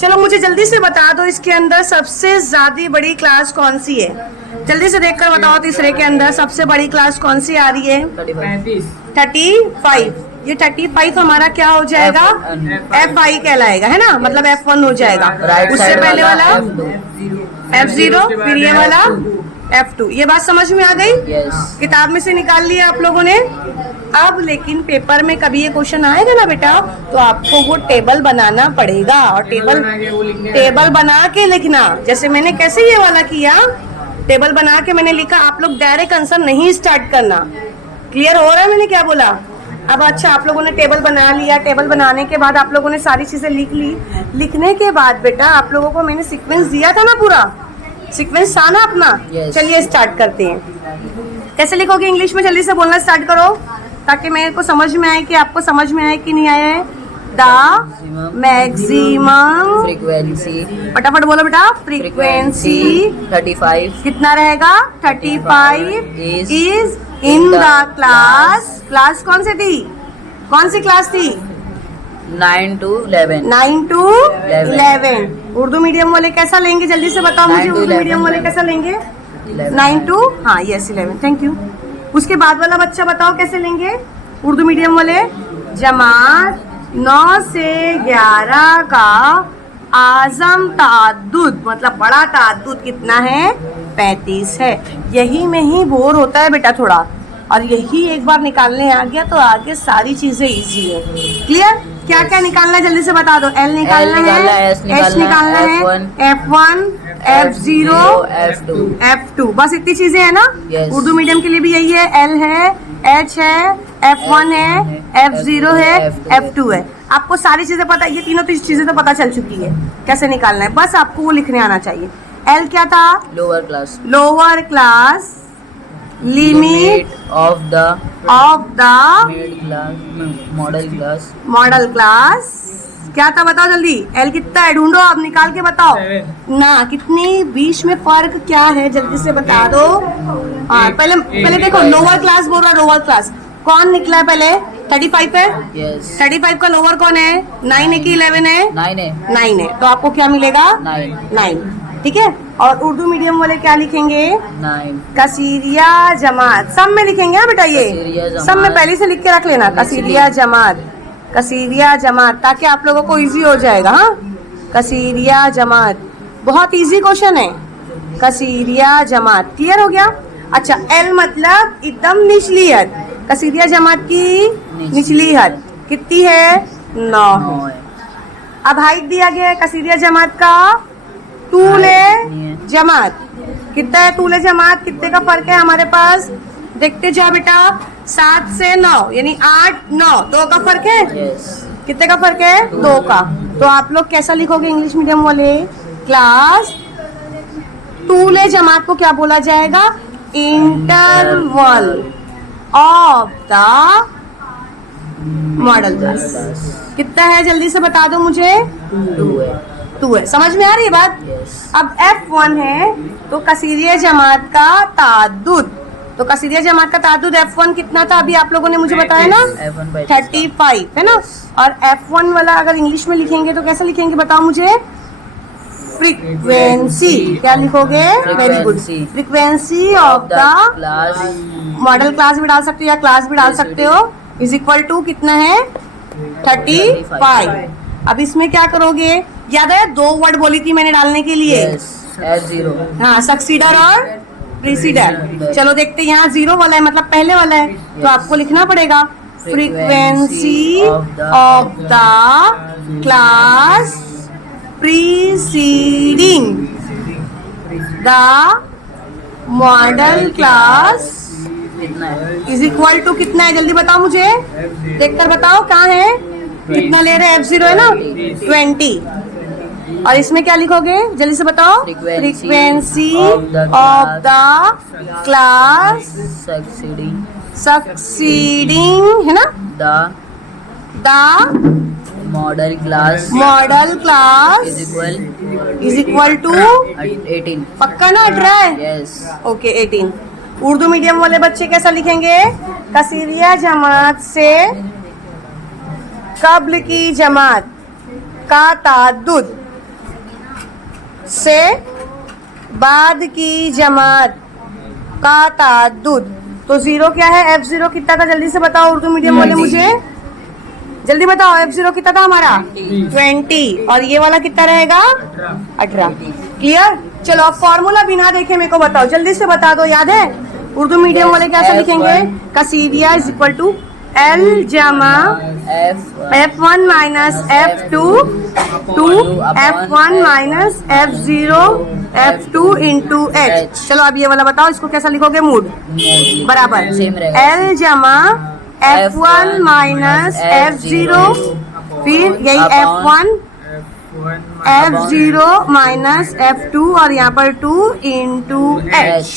चलो मुझे जल्दी से बता दो, इसके अंदर सबसे ज्यादा बड़ी क्लास कौन सी है? जल्दी से देखकर बताओ, तीसरे के अंदर सबसे बड़ी क्लास कौन सी आ रही है? 35। ये 35 हमारा क्या हो जाएगा? FI कहलाएगा, है ना, मतलब F1 हो जाएगा। उससे पहले वाला F0, फिर ये वाला F2। ये बात समझ में आ गई? किताब में से निकाल लिया आप लोगों ने। अब लेकिन पेपर में कभी ये क्वेश्चन आएगा ना बेटा, तो आपको वो टेबल बनाना पड़ेगा, और टेबल बना के लिखना। जैसे मैंने कैसे ये वाला किया, टेबल बना के मैंने लिखा। आप लोग डायरेक्ट आंसर नहीं स्टार्ट करना। क्लियर हो रहा है मैंने क्या बोला? अब अच्छा, आप लोगों ने टेबल बना लिया, टेबल बनाने के बाद आप लोगों ने सारी चीजें लिख ली। लिखने के बाद बेटा आप लोगों को मैंने सीक्वेंस दिया था ना, पूरा सीक्वेंस था ना अपना। चलिए स्टार्ट करते हैं। कैसे लिखोगे इंग्लिश में? जल्दी से बोलना स्टार्ट करो, ताकि मेरे को समझ में आए कि आपको समझ में आए कि नहीं आया है। द मैक्सिमम फ्रीक्वेंसी, फटाफट बोलो बेटा। फ्रीक्वेंसी 35 कितना रहेगा? 35 is in the class. Class कौन सी थी? कौन सी क्लास थी? 9 to 11। 9 to 11। उर्दू मीडियम वाले कैसा लेंगे? जल्दी से बताओ मुझे, उर्दू मीडियम वाले कैसा लेंगे? 9 to, हाँ यस 11, थैंक यू। उसके बाद वाला बच्चा बताओ कैसे लेंगे उर्दू मीडियम वाले? जमात 9 से 11 का आजम ताद्दुद, मतलब बड़ा ताद्दुद कितना है? 35 है। यही में ही बोर होता है बेटा थोड़ा, और यही एक बार निकालने आ गया तो आगे सारी चीजें इजी है। क्लियर? क्या क्या निकालना है जल्दी से बता दो। L निकालना है, H निकालना है, F1, F0, F2, बस इतनी चीजें है ना। उर्दू मीडियम के लिए भी यही है। L है, H है, F1 है, F0 है, F2 है। आपको सारी चीजें पता है, ये तीनों चीजें तो पता चल चुकी है कैसे निकालना है, बस आपको वो लिखने आना चाहिए। L क्या था? Lower class limit of the model class. क्या था बताओ जल्दी। L कितना है? ढूंढो, अब निकाल के बताओ ना। कितनी बीच में फर्क क्या है जल्दी से बता दो। पहले देखो, लोअर क्लास बोल रहा, लोअर क्लास कौन निकला है पहले? 35 है। 35 का लोअर कौन है? 9 है कि 11 है? 9 है। तो आपको क्या मिलेगा? 9। ठीक है। और उर्दू मीडियम वाले क्या लिखेंगे? 9। कसीरिया जमात सब में लिखेंगे ना बेटा, ये सब में पहले से लिख के रख लेना। कसीरिया जमात, ताकि आप लोगों को इजी हो जाएगा। हाँ, कसीरिया जमात बहुत इजी क्वेश्चन है। कसीरिया जमात क्लियर हो गया? अच्छा, L मतलब एकदम निचली हद। कसीरिया जमात की निचली हद कितनी है? 9। अब हाइट दिया गया है कसीरिया जमात का। तूले जमात कितना है? तूले जमात कितने का फर्क है हमारे पास? देखते जाओ बेटा, 7 से 9 यानी 8, 9, 2 का फर्क है। कितने का फर्क है? 2 का। तो आप लोग कैसा लिखोगे इंग्लिश मीडियम वाले? क्लास तूले जमात को क्या बोला जाएगा? Interval of the model class. कितना है जल्दी से बता दो मुझे। 2 है। समझ में आ रही है बात? अब F1 है तो कसीरिया जमात का ताद्दुद, तो कसीरिया जमात का ताद्दुद F1 कितना था अभी आप लोगों ने मुझे बताया ना? 35 है ना। और F1 वाला अगर इंग्लिश में लिखेंगे तो कैसे लिखेंगे बताओ मुझे? फ्रीक्वेंसी। क्या लिखोगे? Very good. Frequency of the model class भी डाल सकते हो या क्लास भी डाल सकते हो। इज इक्वल टू कितना है? 35। अब इसमें क्या करोगे? याद है 2 वर्ड बोली थी मैंने डालने के लिए। F0 हाँ, सक्सीडर और प्रीसीडर। चलो देखते हैं, यहाँ जीरो वाला है मतलब पहले वाला है, तो आपको लिखना पड़ेगा frequency of the class preceding the model class कितना है? इज इक्वल टू कितना है, जल्दी बताओ मुझे, देखकर बताओ कहाँ है, कितना ले रहे हैं, F0 है ना, 20। और इसमें क्या लिखोगे, जल्दी से बताओ, frequency of the class succeeding है ना, the model class class is equal to 18। पक्का ना 18 है, यस। ओके 18। उर्दू मीडियम वाले बच्चे कैसा लिखेंगे, कसीरिया जमात से कब्ल की जमात का ताद्दुद से बाद की जमात का ताद्दुद। तो जीरो क्या है, F0 कितना था, जल्दी से बताओ उर्दू मीडियम वाले मुझे, जल्दी बताओ, F0 कितना था हमारा 20, और ये वाला कितना रहेगा 18। क्लियर। चलो अब फॉर्मूला बिना देखे मेरे को बताओ, जल्दी से बता दो, याद है उर्दू मीडियम वाले कैसे लिखेंगे, कसीरिया इज इक्वल टू L जमा F1 minus F2 two F1 minus F0 F2 into H। चलो अब ये वाला बताओ, इसको कैसा लिखोगे, मूड बराबर L जमा F1 माइनस F0, फिर यही F1 F0 माइनस F2 और यहाँ पर 2 इंटू H।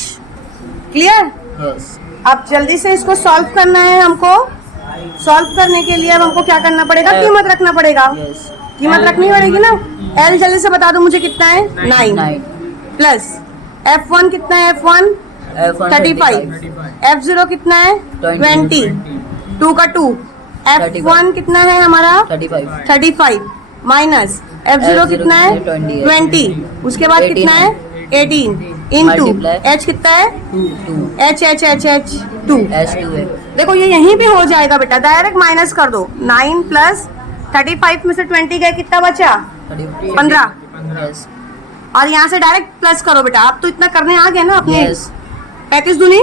क्लियर। यस। अब जल्दी से इसको सॉल्व करना है हमको। सॉल्व करने के लिए अब हमको क्या करना पड़ेगा, कीमत रखना पड़ेगा। यस। कीमत रखनी पड़ेगी ना। L जल्दी से बता दो मुझे कितना है, 9 प्लस F1 कितना है, F1 35, F0 कितना है 20, 2 का 2, F1 कितना है हमारा 35 माइनस F0 कितना है 20, उसके बाद कितना है 18 इंटू H कितना है 2 H2 देखो ये यहीं पे हो जाएगा बेटा, डायरेक्ट माइनस कर दो। 9 प्लस 35 में से 20 गए, कितना बचा 15, यस। और यहाँ से डायरेक्ट प्लस करो बेटा। आप तो इतना करने आ गए ना अपने। यस। 35 दूनी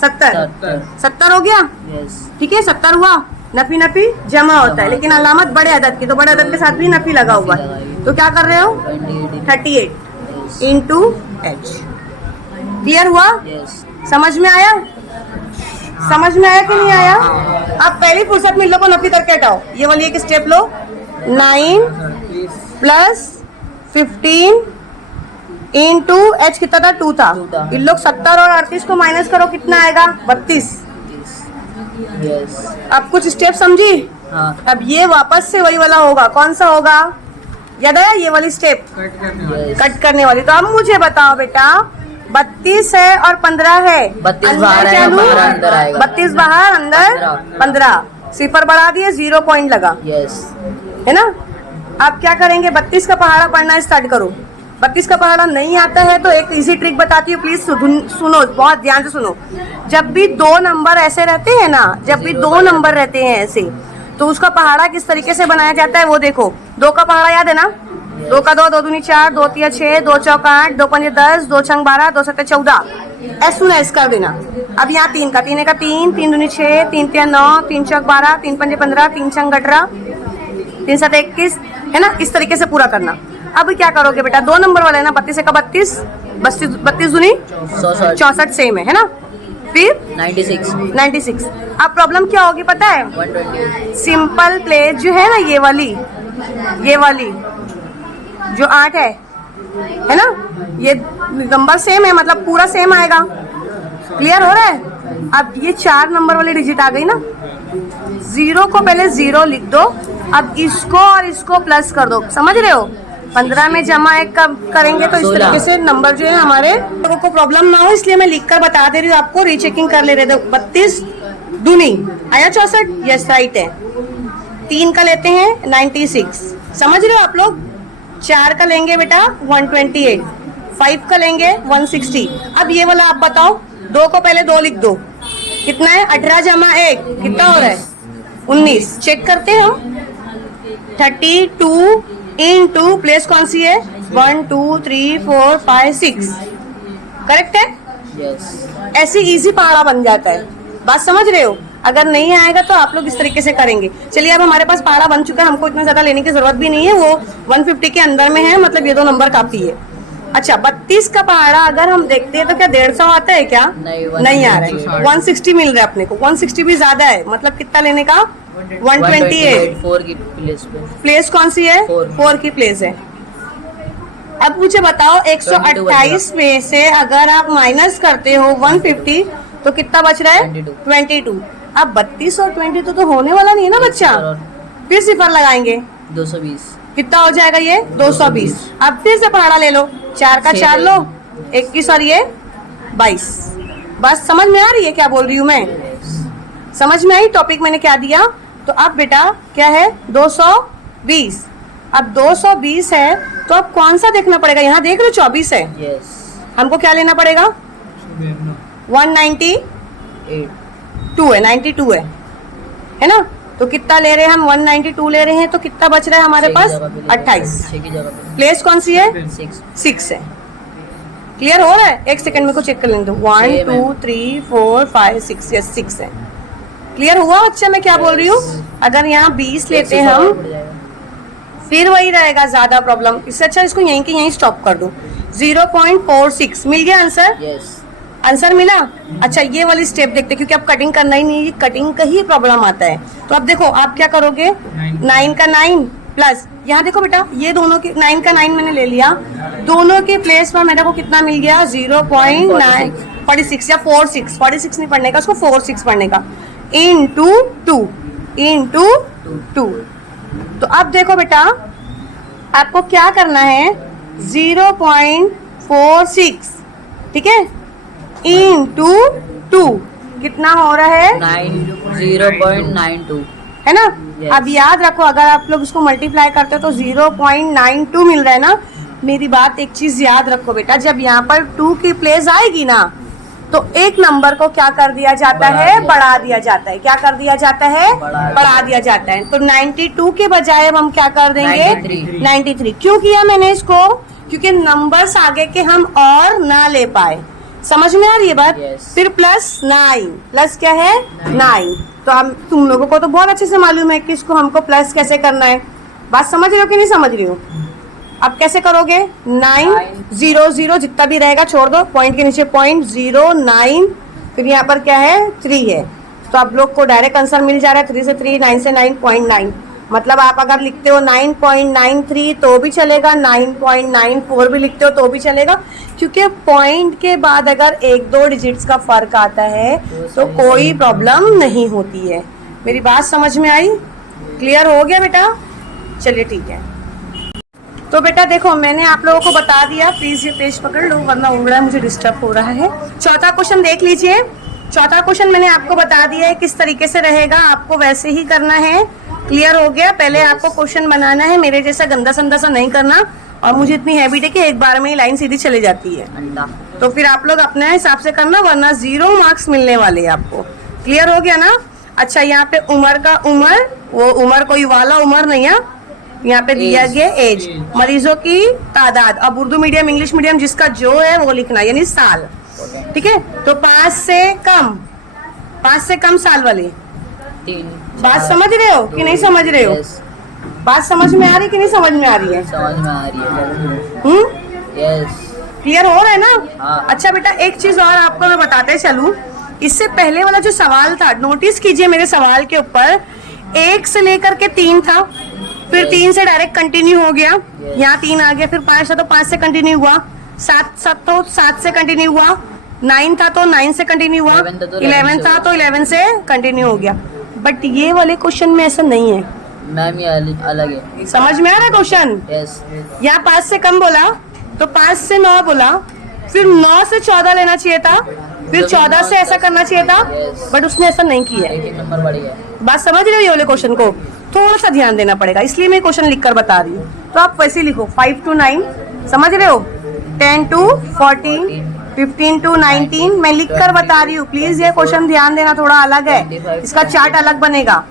70 हो गया, यस। ठीक है 70 हुआ। नफी नफी जमा होता है, लेकिन अलामत बड़े अदद की, तो बड़े अदद के साथ भी नफी लगा हुआ है, तो क्या कर रहे हो 38 इंटू H। क्लियर हुआ, यस। समझ में आया, समझ में आया कि नहीं आया। आप पहली फुर्सत में इन लोगों को नफी करके हटाओ। ये वाली एक स्टेप लो, 9 प्लस 15 इंटू H कितना था 2 था। इन लोग 70 और 38 को माइनस करो, कितना आएगा 32। यस। अब कुछ स्टेप समझी। हाँ। अब ये वापस से वही वाला होगा, कौन सा होगा, याद आया, ये वाली स्टेप कट करने वाली। तो अब मुझे बताओ बेटा, 32 है और 15 है, 32 बाहर है, 15 अंदर आएगा। 32 बाहर, अंदर 15, सिफर बढ़ा दिए, 0 पॉइंट लगा, यस। है ना। अब क्या करेंगे, 32 का पहाड़ा पढ़ना स्टार्ट करो। 32 का पहाड़ा नहीं आता है तो एक इजी ट्रिक बताती हूँ, प्लीज सुनो, बहुत ध्यान से सुनो। जब भी 2 नंबर ऐसे रहते हैं ना, जब भी 2 नंबर रहते हैं ऐसे, तो उसका पहाड़ा किस तरीके से बनाया जाता है वो देखो। 2 का पहाड़ा याद है ना, 2 का 2, 2 दूनी 4, 2 तिया 6, 2 चौका 8, 2 पंजे 10, 2 छंग 12, 2 सत्ते 14, ऐस एस कर देना। अब यहाँ 3 का 3 का 3, 3 दूनी 6, 3 तिया 9, 3 चौक 12, 3 पंजे 15, 3 छंग 18, 3 सत्ते 21, है ना। इस तरीके से पूरा करना। अब क्या करोगे बेटा, 2 नंबर वाला है ना, 32 का 32, 32 दूनी 64 सेम है ना। फिर 96। अब प्रॉब्लम क्या होगी पता है, 120। सिंपल प्लेस जो है ना, ये वाली जो 8 है ना, ये नंबर सेम है, मतलब पूरा सेम आएगा। क्लियर हो रहा है। अब ये 4 नंबर वाली डिजिट आ गई ना, 0 को पहले 0 लिख दो, अब इसको और इसको प्लस कर दो, समझ रहे हो। 15 में जमा 1 करेंगे तो इस तरीके से नंबर जो है हमारे, लोगों को प्रॉब्लम ना हो इसलिए मैं लिख कर बता दे रही हूँ आपको, रीचेकिंग कर ले रहे थे। 32 दूनी आया 64, यस राइट है। 3 का लेते हैं 96, समझ रहे हो आप लोग। 4 का लेंगे बेटा 128, 5 का लेंगे 160। अब ये वाला आप बताओ, 2 को पहले 2 लिख दो, कितना है 18 जमा 1 कितना हो रहा है 19। चेक करते हैं हम, 32 इंटू प्लेस कौन सी है 1 2 3 4 5 6 करेक्ट है। यस ऐसे इजी पहाड़ा बन जाता है, बात समझ रहे हो। अगर नहीं आएगा तो आप लोग इस तरीके से करेंगे। चलिए अब हमारे पास पहाड़ा बन चुका है, हमको इतना ज्यादा लेने की जरूरत भी नहीं है, वो 150 के अंदर में है, मतलब ये 2 नंबर काफी है। अच्छा 32 का पहाड़ा अगर हम देखते हैं तो क्या 150 आता है क्या? नहीं आ रहा है, 160 मिल रहा है अपने को। 160 भी ज्यादा है, मतलब कितना लेने का? 128। 4 की प्लेस पे प्लेस कौन सी है? 4 की प्लेस है। अब मुझे बताओ 128 में से अगर आप माइनस करते हो 150 तो कितना बच रहा है? 22। अब 32 और 22 तो होने वाला नहीं है ना बच्चा, फिर सिफर लगाएंगे 220। कितना हो जाएगा ये? 220। अब फिर से पहाड़ा ले लो, 4 का 4 लो, 21 और ये 22। बस समझ में आ रही है क्या बोल रही हूँ मैं? समझ में आई टॉपिक मैंने क्या दिया? तो अब बेटा क्या है? 220। अब 220 है तो अब कौन सा देखना पड़ेगा? यहाँ देख लो 24 है, यस हमको क्या लेना पड़ेगा? 192 है, 92 है ना। तो कितना ले रहे हैं हम? 192 ले रहे हैं, तो कितना बच रहा है हमारे पास? 28। 6 की जगह पे प्लेस कौन सी है? 6 है। क्लियर हो रहा है? एक सेकंड में को चेक कर लेंगे। 1 2 3 4 5 6, यस 6 है। क्लियर हुआ बच्चा मैं क्या बोल रही हूँ? अगर यहाँ 20 लेते हैं हम फिर वही रहेगा, ज्यादा प्रॉब्लम। इससे अच्छा इसको यहीं के यहीं स्टॉप कर दो। 0.46 मिल गया आंसर? यस आंसर मिला। अच्छा ये वाली स्टेप देखते, क्योंकि अब कटिंग करना ही नहीं है, कटिंग का ही प्रॉब्लम आता है। तो अब देखो आप क्या करोगे? 9 का 9 प्लस यहाँ देखो बेटा, ये दोनों के 9 का 9 मैंने ले लिया, दोनों के प्लेस पर मेरे को कितना मिल गया? 0.946 या 46 नहीं पढ़ने का, उसको 46 पढ़ने का, इंटू 2। तो अब देखो बेटा आपको क्या करना है? 0.46 ठीक है, इंटू 2 कितना हो रहा है? 0.92 है ना। Yes. अब याद रखो अगर आप लोग इसको मल्टीप्लाई करते हो तो 0.92 मिल रहा है ना। मेरी बात एक चीज याद रखो बेटा, जब यहाँ पर 2 की प्लेस आएगी ना तो एक नंबर को क्या कर दिया जाता है? बढ़ा दिया जाता है। क्या कर दिया जाता है? बढ़ा दिया जाता है। तो 92 के बजाय अब हम क्या कर देंगे? 93। क्यों किया मैंने इसको? क्योंकि नंबर्स आगे के हम और ना ले पाए। समझ में आ रही है बात? Yes. फिर प्लस 9, प्लस क्या है? 9। तो हम तुम लोगों को तो बहुत अच्छे से मालूम है कि इसको हमको प्लस कैसे करना है। बात समझ रहे हो कि नहीं समझ रही हो? अब कैसे करोगे? 9 0 0 जितना भी रहेगा छोड़ दो, पॉइंट के नीचे पॉइंट 0 9, फिर यहाँ पर क्या है? 3 है। तो आप लोग को डायरेक्ट आंसर मिल जा रहा है 3 से 3, 9 से 9.9। मतलब आप अगर लिखते हो 9.93 तो भी चलेगा, 9.94 भी लिखते हो तो भी चलेगा, क्योंकि पॉइंट के बाद अगर 1-2 डिजिट्स का फर्क आता है तो कोई प्रॉब्लम नहीं होती है। मेरी बात समझ में आई? क्लियर हो गया बेटा? चलिए ठीक है। तो बेटा देखो मैंने आप लोगों को बता दिया, प्लीज ये पेज पकड़ लो वरना उंगला मुझे डिस्टर्ब हो रहा है। चौथा क्वेश्चन देख लीजिए। चौथा क्वेश्चन मैंने आपको बता दिया है किस तरीके से रहेगा, आपको वैसे ही करना है। क्लियर हो गया? पहले आपको क्वेश्चन बनाना है, मेरे जैसा गंदा संदा सा नहीं करना। और मुझे इतनी हैबिट है कि एक बार में ही लाइन सीधी चली जाती है, तो फिर आप लोग अपने हिसाब से करना वरना 0 मार्क्स मिलने वाले हैं आपको। क्लियर हो गया ना? अच्छा यहाँ पे उम्र का उम्र, वो उम्र कोई वाला उम्र नहीं है, यहाँ पे दिया गया एज, मरीजों की तादाद। अब उर्दू मीडियम इंग्लिश मीडियम जिसका जो है वो लिखना, यानी साल। ठीक है, तो 5 से कम साल वाली 3। बात समझ रहे हो कि नहीं समझ रहे हो? बात समझ में आ रही कि नहीं समझ में आ रही है? समझ में आ रही है। यस क्लियर हो रहा है ना? हाँ। अच्छा बेटा एक चीज और आपको मैं बताते चलूं, इससे पहले वाला जो सवाल था नोटिस कीजिए मेरे सवाल के ऊपर, 1 से लेकर के 3 था, फिर 3 से डायरेक्ट कंटिन्यू हो गया, यहाँ 3 आ गया, फिर 5 था तो 5 से कंटिन्यू हुआ, 7 तो 7 से कंटिन्यू हुआ, 9 था तो 9 से कंटिन्यू हुआ, 11 था तो 11 से कंटिन्यू हो गया। बट ये वाले क्वेश्चन में ऐसा नहीं है मैम, ये अलग है। समझ में आ रहा है क्वेश्चन? यस यहाँ 5 से कम बोला तो 5 से 9 बोला, फिर 9 से 14 लेना चाहिए था, फिर 14 से ऐसा करना चाहिए था, बट उसने ऐसा नहीं किया। एक नंबर बढ़ गया। बात समझ रहे हो? ये वाले क्वेश्चन को थोड़ा सा ध्यान देना पड़ेगा, इसलिए मैं क्वेश्चन लिखकर बता रही हूँ। तो आप वैसे लिखो 5 to 9, समझ रहे हो? 10 to 14, 15 to 19 मैं लिखकर बता रही हूँ। प्लीज ये क्वेश्चन ध्यान देना, थोड़ा अलग है, इसका चार्ट अलग बनेगा।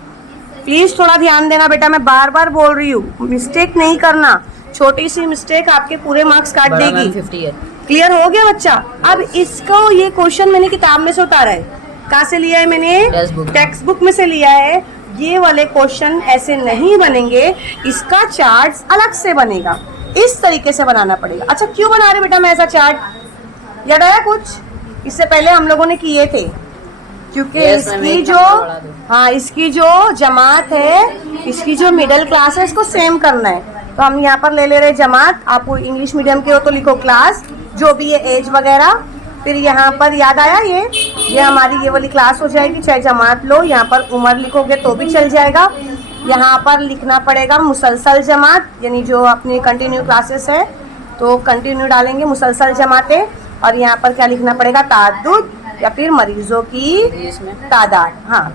प्लीज थोड़ा ध्यान देना बेटा, मैं बार बार बोल रही हूँ, मिस्टेक नहीं करना। छोटी सी मिस्टेक आपके पूरे मार्क्स काट बड़ा मैम देगी। 50 है। क्लियर हो गया बच्चा? अब इसको ये क्वेश्चन मैंने किताब में से उतारा है। कहाँ से लिया है मैंने? टेक्स्ट बुक में से लिया है। ये वाले क्वेश्चन ऐसे नहीं बनेंगे, इसका चार्ट अलग से बनेगा, इस तरीके से बनाना पड़ेगा। अच्छा क्यों बना रहे बेटा मैं ऐसा चार्ट? याद आया कुछ? इससे पहले हम लोगों ने किए थे, क्योंकि इसकी जो इसकी जो जमात है, इसकी जो मिडिल क्लास है, इसको सेम करना है। तो हम यहाँ पर ले रहे जमात। आप इंग्लिश मीडियम के हो तो लिखो क्लास, जो भी है एज वगैरह। फिर यहाँ पर याद आया ये हमारी ये वाली क्लास हो जाएगी, चाहे जमात लो। यहाँ पर उम्र लिखोगे तो भी चल जाएगा। यहाँ पर लिखना पड़ेगा मुसलसल जमात, यानी जो अपनी कंटिन्यू क्लासेस है तो कंटिन्यू डालेंगे मुसलसल जमातें। और यहाँ पर क्या लिखना पड़ेगा? ताद्दुद या फिर मरीजों की तादाद। हाँ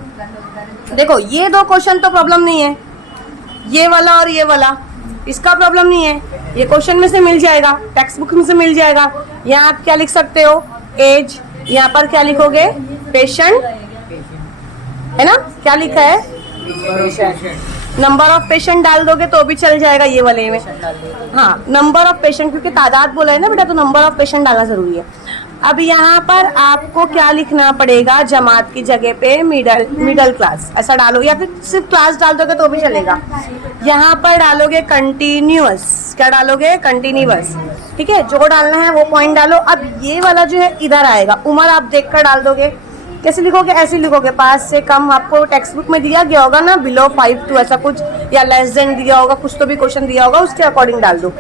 देखो ये दो क्वेश्चन तो प्रॉब्लम नहीं है, ये वाला और ये वाला, इसका प्रॉब्लम नहीं है। ये क्वेश्चन में से मिल जाएगा, टेक्स्ट बुक में से मिल जाएगा। यहाँ आप क्या लिख सकते हो? एज। यहाँ पर क्या लिखोगे? पेशेंट, है ना? क्या लिखा है? नंबर ऑफ पेशेंट डाल दोगे तो भी चल जाएगा ये वाले में। हाँ नंबर ऑफ पेशेंट, क्योंकि तादाद बोला है ना बेटा, तो नंबर ऑफ पेशेंट डालना जरूरी है। अब यहाँ पर आपको क्या लिखना पड़ेगा? जमात की जगह पे मिडल क्लास ऐसा डालो, या फिर सिर्फ क्लास डाल दोगे तो भी चलेगा। यहाँ पर डालोगे कंटिन्यूअस। क्या डालोगे? कंटिन्यूअस। ठीक है, जो डालना है वो पॉइंट डालो। अब ये वाला जो है इधर आएगा, उम्र आप देख कर डाल दोगे। कैसे लिखोगे? ऐसे लिखोगे, 5 से कम आपको टेक्स्ट बुक में दिया गया होगा ना, बिलो 5 to ऐसा कुछ, या लेस देन दिया होगा, कुछ तो भी क्वेश्चन दिया होगा, उसके अकॉर्डिंग डाल दो।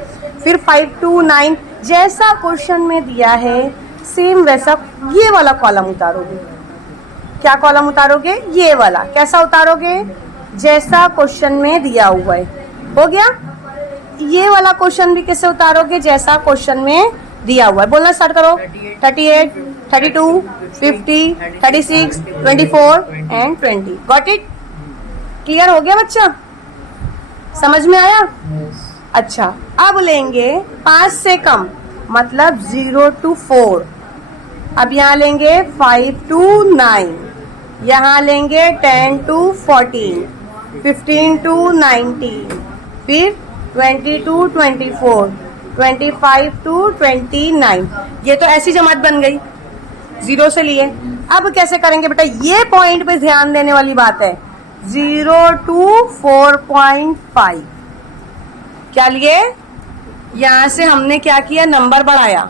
फिर 5 to 9 जैसा क्वेश्चन में दिया है सेम वैसा ये वाला कॉलम उतारोगे। क्या कॉलम उतारोगे? ये वाला। कैसा उतारोगे? जैसा क्वेश्चन में दिया हुआ है। हो गया? ये वाला क्वेश्चन भी कैसे उतारोगे? जैसा क्वेश्चन में दिया हुआ है। बोलना स्टार्ट करो। 38, 32, 50, 36, 24 एंड 20। Got it? क्लियर हो गया बच्चा? समझ में आया? अच्छा अब लेंगे 5 से कम, मतलब 0 to 4। अब यहाँ लेंगे 5 to 9, यहाँ लेंगे 10 to 14, 15 to 19, फिर 20 to 24, 25 to 29। ये तो ऐसी जमात बन गई, 0 से लिए। अब कैसे करेंगे बेटा? ये पॉइंट पे ध्यान देने वाली बात है। 0 to 4.5 क्या लिए? यहाँ से हमने क्या किया? नंबर बढ़ाया,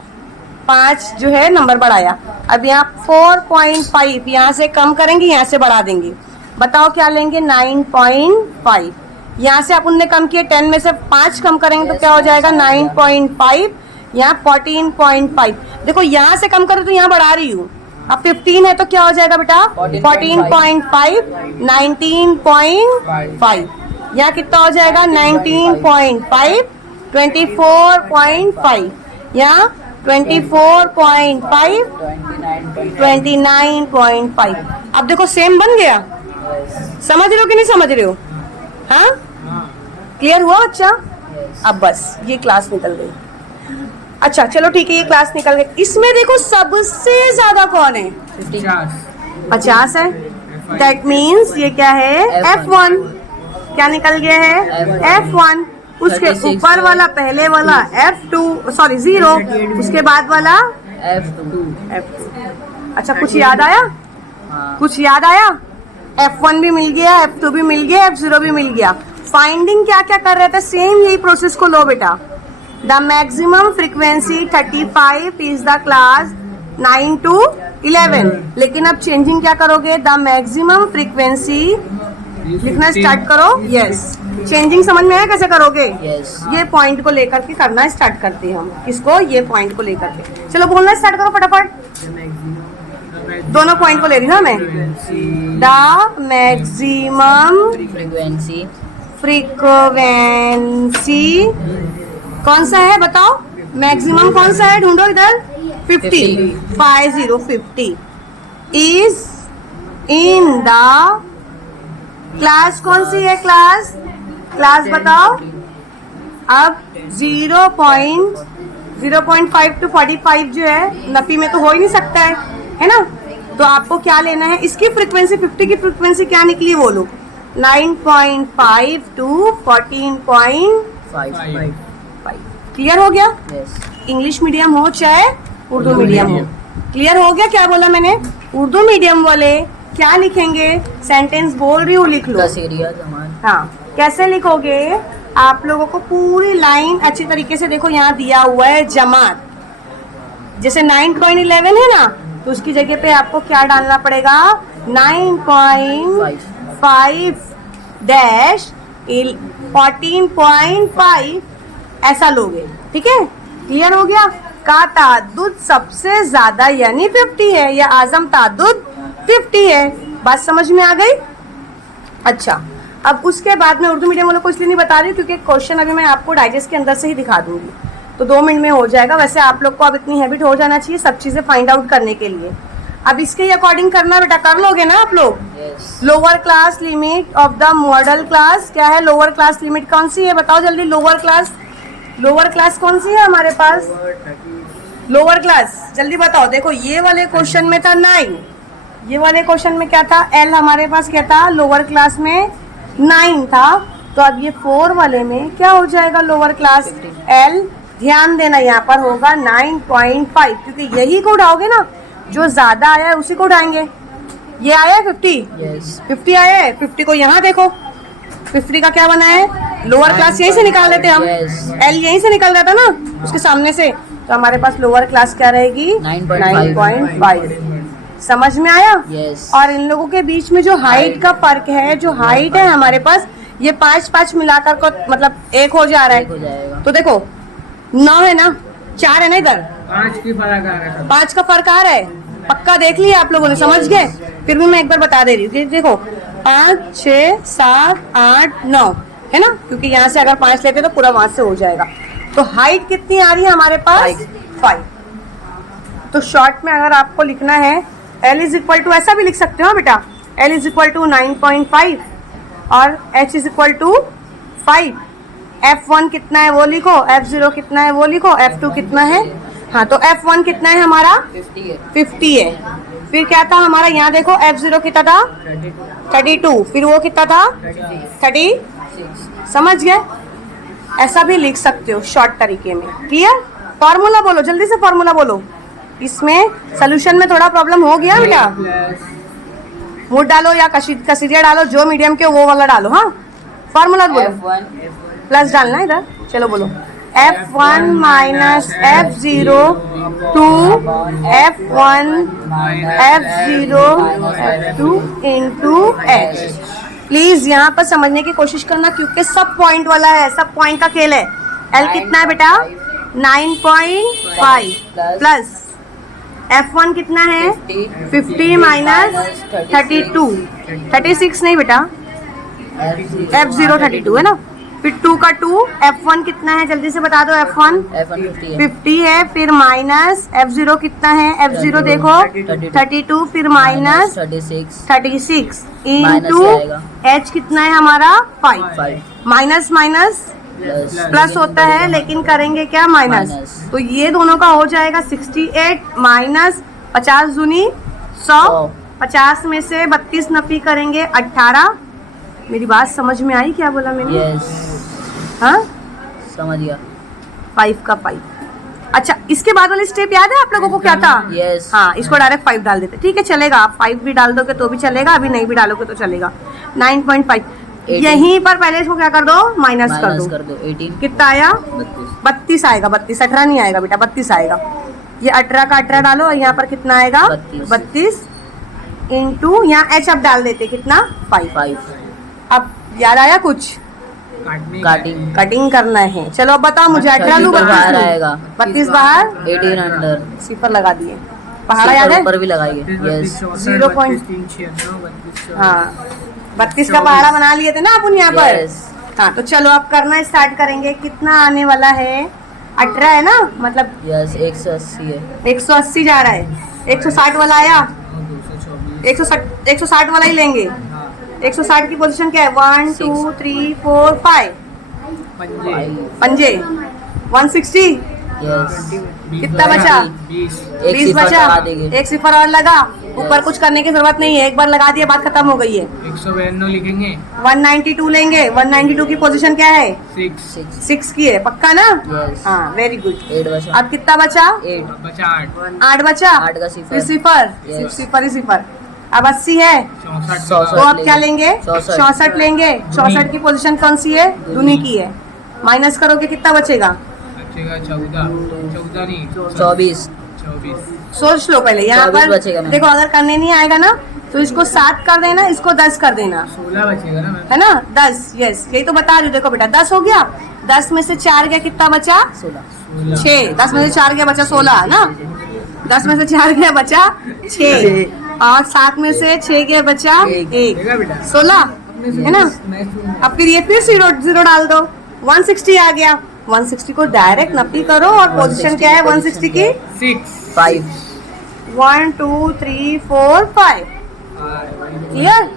5 जो है नंबर बढ़ाया। अब यहाँ 4.5 यहाँ से कम करेंगे, यहाँ से बढ़ा देंगे। बताओ क्या लेंगे? 9.5। यहाँ से अपन ने कम किए, 10 में से 5 कम करेंगे तो क्या हो जाएगा? 9.5। यहाँ 14.5। देखो यहाँ से कम करें तो यहाँ बढ़ा रही हूँ। अब 15 है तो क्या हो जाएगा बेटा? 14.5, 19.5। यहाँ कितना हो जाएगा? 19.5, 24.5, यहाँ 24.5, 29.5। अब देखो सेम बन गया। समझ रहे हो कि नहीं समझ रहे हो? हाँ क्लियर हुआ बच्चा? अब बस ये क्लास निकल गई। अच्छा चलो ठीक है, ये क्लास निकल गई। इसमें देखो सबसे ज्यादा कौन है? 50 है। दैट मीन्स ये क्या है? F1। क्या निकल गया है? F1। उसके ऊपर वाला पहले वाला F2, सॉरी 0, उसके बाद वाला F2। अच्छा कुछ याद आया? कुछ याद आया? F1 भी मिल गया, F2 भी मिल गया, F0 भी मिल गया। फाइंडिंग क्या क्या कर रहे थे? सेम यही प्रोसेस को लो बेटा। The maximum frequency 35 is the class 9 to 11। लेकिन अब चेंजिंग क्या करोगे? द मैक्सिमम फ्रीक्वेंसी लिखना स्टार्ट करो। यस चेंजिंग समझ में आया कैसे करोगे? ये पॉइंट को लेकर के करना स्टार्ट करते हैं हम। किसको? ये पॉइंट को लेकर के। चलो बोलना स्टार्ट करो फटाफट। दोनों पॉइंट को ले रही ना मैं। द मैक्सिमम फ्रीक्वेंसी कौन सा है बताओ? मैक्सिमम कौन सा है? ढूंढो इधर। 50 इज इन द क्लास। कौन सी है क्लास? क्लास बताओ। अब 0.5 to 45 जो है नफी में तो हो ही नहीं सकता है ना? तो आपको क्या लेना है? इसकी फ्रीक्वेंसी 50 की फ्रीक्वेंसी क्या निकली वो लो। 9.5 to 14.5। क्लियर हो गया? यस इंग्लिश मीडियम हो चाहे उर्दू मीडियम हो, क्लियर हो गया? क्या बोला मैंने? उर्दू मीडियम वाले क्या लिखेंगे? सेंटेंस बोल रही हूँ, लिख लो। कसीरिया जमान। हाँ, कैसे लिखोगे? आप लोगों को पूरी लाइन अच्छी तरीके से देखो, यहाँ दिया हुआ है जमात। जैसे 9.11 है ना, तो उसकी जगह पे आपको क्या डालना पड़ेगा? 9.5 डैश 14.5 ऐसा लोगे, ठीक है? क्लियर हो गया? का ताद्दुद सबसे ज्यादा यानी 50 है, या आजम ताद्दुद 50 है। बात समझ में आ गई? अच्छा, अब उसके बाद में उर्दू मीडियम वालों को इसलिए नहीं बता रही क्योंकि क्वेश्चन अभी मैं आपको डाइजेस्ट के अंदर से ही दिखा दूंगी, तो 2 मिनट में हो जाएगा। वैसे आप लोग को अब इतनी हैबिट हो जाना चाहिए सब चीजें फाइंड आउट करने के लिए। अब इसके अकॉर्डिंग करना बेटा, कर लोगे ना आप लोग? Yes lower class limit of the model class क्या है? लोअर क्लास लिमिट कौन सी है? बताओ जल्दी। लोअर क्लास कौन सी है हमारे पास? लोअर क्लास जल्दी बताओ। देखो, ये वाले क्वेश्चन में था 9, ये वाले क्वेश्चन में क्या था? एल हमारे पास क्या था? लोअर क्लास में 9 था। तो अब ये 4 वाले में क्या हो जाएगा? Lower class L. ध्यान देना, यहाँ पर होगा 9.5, क्योंकि यही को उठाओगे ना, जो ज्यादा आया है उसी को उठाएंगे। ये आया है 50, यस 50 आया है। 50 को यहाँ देखो, 50 का क्या बना है? लोअर क्लास यहीं से निकाल लेते हम, एल यहीं से निकल रहा था ना उसके सामने से, तो हमारे पास लोअर क्लास क्या रहेगी? 9.5। समझ में आया? यस और इन लोगों के बीच में जो हाइट का फर्क है, जो हाइट है हमारे पास, ये 5 मिलाकर को मतलब 1 हो जा रहा हो है। जाएगा। तो देखो 9 है ना, 4 है ना, इधर 5 की फर्क आ रहा है। 5 का फर्क आ रहा है। पक्का देख लिया आप लोगों ने? समझ गए? फिर भी मैं एक बार बता दे रही हूँ कि देखो 5, 6, 7, 8, 9 है ना, क्योंकि यहाँ से अगर 5 लेते तो पूरा वहां से हो जाएगा। तो हाइट कितनी आ रही है हमारे पास? 5। तो शॉर्ट में अगर आपको लिखना है L इज इक्वल टू, ऐसा भी लिख सकते हो बेटा, L इज इक्वल टू 9.5 और H is equal to 5। F1 कितना है वो लिखो, F0 कितना है वो लिखो, F2 कितना है। हाँ, तो F1 कितना है हमारा? 50 है। फिर क्या था हमारा? यहाँ देखो F0 कितना था? 32। फिर वो कितना था? 30। समझ गए? ऐसा भी लिख सकते हो शॉर्ट तरीके में। क्लियर? फॉर्मूला बोलो, जल्दी से फॉर्मूला बोलो। इसमें सोल्यूशन में थोड़ा प्रॉब्लम हो गया बेटा? मूड डालो या कसीरिया डालो, जो मीडियम के वो वाला डालो। हाँ, फॉर्मूला बोलो। F1 प्लस डालना है इधर। चलो बोलो, F1 minus F0 two F1 F0 F2 into H। Please यहाँ पर समझने की कोशिश करना, क्योंकि सब पॉइंट वाला है, सब पॉइंट का खेल है। L कितना है बेटा? 9.5 प्लस F1 कितना है? 50 माइनस 32, 36 नहीं बेटा, F0 32 है ना। फिर 2 का 2, F1 कितना है जल्दी से बता दो? F1 50 है। फिर माइनस F0 कितना है? F0 देखो 32, फिर माइनस 36 इंटू H कितना है हमारा? 5। माइनस माइनस प्लस होता है, लेकिन करेंगे क्या? माइनस। तो ये दोनों का हो जाएगा 68 माइनस 50 दूनी 100। 50 में से 32 नफी करेंगे 18। मेरी बात समझ में आई? क्या बोला मैंने? हाँ, समझ गया। 5 का 5। अच्छा, इसके बाद वाली स्टेप याद है आप लोगों को? क्या था? यस हाँ, इसको डायरेक्ट 5 डाल देते। ठीक है, चलेगा। आप 5 भी डाल दोगे तो भी चलेगा, अभी नहीं भी डालोगे तो चलेगा। 9.5 यहीं पर पहले इसको क्या कर दो? माइनस कर दो। 18 कितना आया? 32 आएगा। 32, 18 नहीं आएगा बेटा, 32 आएगा। ये 18 का 18 डालो और यहाँ पर कितना आएगा? 32 इंटू यहाँ H अब डाल देते, कितना? 5। अब याद आया कुछ? कटिंग करना है। चलो अब बताओ मुझे, 18 लूँ 32 बाहर 18 अंडर सिफर लगा दिए। पहाड़ा याद है? ऊपर भी लगाएंगे। यस 0. हाँ, 32 का पहाड़ा बना लिए थे ना अपन यहाँ पर। हाँ, तो चलो अब करना स्टार्ट करेंगे। कितना आने वाला है? 18 है ना, मतलब यस 180 है। 180 जा रहा है। 160 वाला आया, 160 वाला ही लेंगे। 160 की पोजीशन क्या है? 1 2 3 4 5 पंजे। 160 यस कितना बचा? 20 एक 20 सिफर बचा। लगा देंगे। एक सिफर और लगा, ऊपर कुछ करने की जरूरत नहीं है, एक बार लगा दिया बात खत्म हो गई है। 192 लिखेंगे। 192 लेंगे। 192 की पोजीशन क्या है? 6 6 की है, पक्का ना? यस हाँ, वेरी गुड। 8 बचा। अब कितना बचा? 8 बचा 8 8 बचा। 8 का सिफर। फिर सिफर, Yes. सिर्फ सिफर ही सिफर। अब 80 है, 64 तो अब क्या लेंगे? 64 64 लेंगे। 64 की पोजीशन कौन सी है? दूनी की है। माइनस करोगे कितना बचेगा? बचेगा 14 नहीं 24 24 सोच लो पहले यहाँ 24 पर। बचेगा मैम। देखो अगर करने नहीं आएगा ना तो इसको 7 कर देना, इसको 10 कर देना, 16 बचेगा ना मैम। है ना? 10, यस, यही तो बता रही हूँ। देखो बेटा 10 हो गया, 10 में से 4 गया, कितना बचा? 16 6। 10 में से 4 गया बचा 16 है ना? 10 में से 4 गया बचा 6, और 7 में से 6 गया बचा एक। 1, देखा बेटा 16 है ना? अब फिर ये फिर जीरो डाल दो, 160 आ गया। 160 को डायरेक्ट नफी करो, और पोजीशन क्या है 160 की? 6 5 1 2 3 4 5। क्लियर?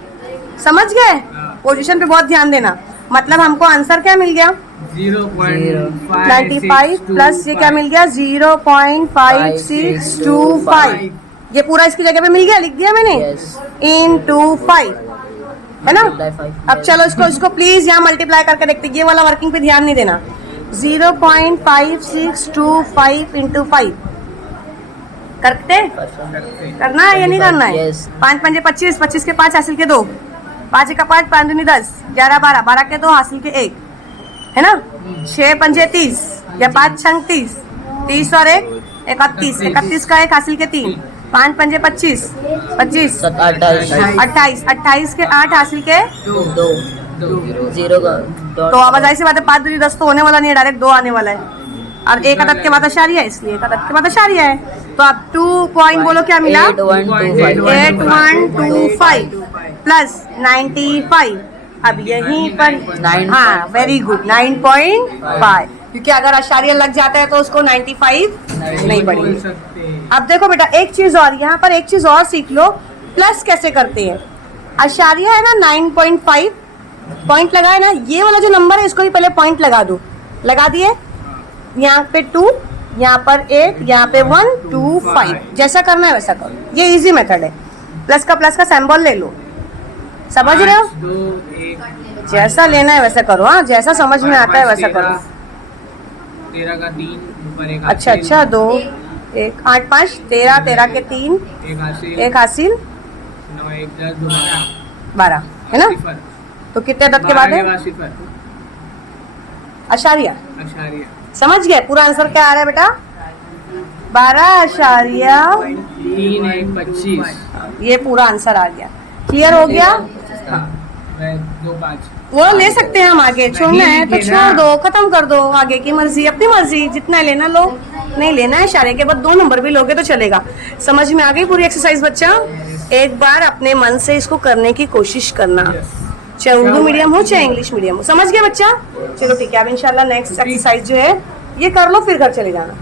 समझ गए? पोजीशन पे बहुत ध्यान देना। मतलब हमको आंसर क्या मिल गया? 95 प्लस ये क्या मिल गया? 0.5625। ये पूरा इसकी जगह पे मिल गया, लिख दिया मैंने, यस into 5, है ना? Multiply 5, अब चलो इसको प्लीज यहाँ मल्टीप्लाई करके देखते हैं। ये वाला वर्किंग पे ध्यान नहीं देना। 0.5625 into 5 करते करना है या नहीं करना है? Yes. 5 पंजे 25, 25 के 5 हासिल के 2, 5 का 5, 5 दूनी 10, 11 12, 12 के 2 हासिल के 1, है ना? 6 पंजे 30 या 5 छंग 30, 30 और 1 31, 31 का 1 हासिल के 3, 5 पंजे 25, 25 28 28, 28 के 8 हासिल के। 2 0 का तो अब जाहिर सी बात है 5 दूनी 10 तो होने वाला नहीं है, डायरेक्ट 2 आने वाला है, और एक अदद के बाद अशारिया है, इसलिए एक अदद के बाद अशारिया है। तो अब 2 पॉइंट बोलो क्या मिला? 8125 प्लस 95। अब यहीं पर 9 हाँ, वेरी गुड, 9.5, क्योंकि अगर अशारिया लग जाता है तो उसको 95 नहीं पड़ेगी। अब देखो बेटा एक चीज और, यहाँ पर एक चीज और सीख लो, प्लस कैसे करते हैं। अशारिया है ना 9.5, पॉइंट लगाए ना, ये वाला जो नंबर है इसको भी पहले पॉइंट लगा दो। लगा दिए? यहाँ पे 2, यहाँ पर 8, यहाँ पे 1 2 5, जैसा करना है वैसा करो, ये इजी मेथड है। प्लस का सिंबल ले लो, समझ रहे हो? 2 1 जैसा लेना है वैसा करो, हाँ, जैसा समझ में आता है वैसा करो। 13 का 3 ऊपर एक अच्छा अच्छा, 2 1 8 5 13, 13 के 3 1 हासिल 9 1 10 12, है ना? तो कितने अदद के बाद है? अशारिया। समझ गए? पूरा आंसर क्या आ रहा है बेटा? 12.25। ये पूरा आंसर आ गया। क्लियर हो गया? 2 5 वो ले सकते हैं हम, आगे छोड़ना है तो छोड़ दो, खत्म कर दो, आगे की मर्जी, अपनी मर्जी, जितना लेना लो, नहीं लेना है इशारे के बाद 2 नंबर भी लोगे तो चलेगा। समझ में आ गई पूरी एक्सरसाइज बच्चा? एक बार अपने मन से इसको करने की कोशिश करना, चाहे उर्दू मीडियम हो चाहे इंग्लिश मीडियम हो। समझ गया बच्चा? चलो ठीक है, अब इंशाल्लाह नेक्स्ट एक्सरसाइज जो है ये कर लो, फिर घर चले जाना।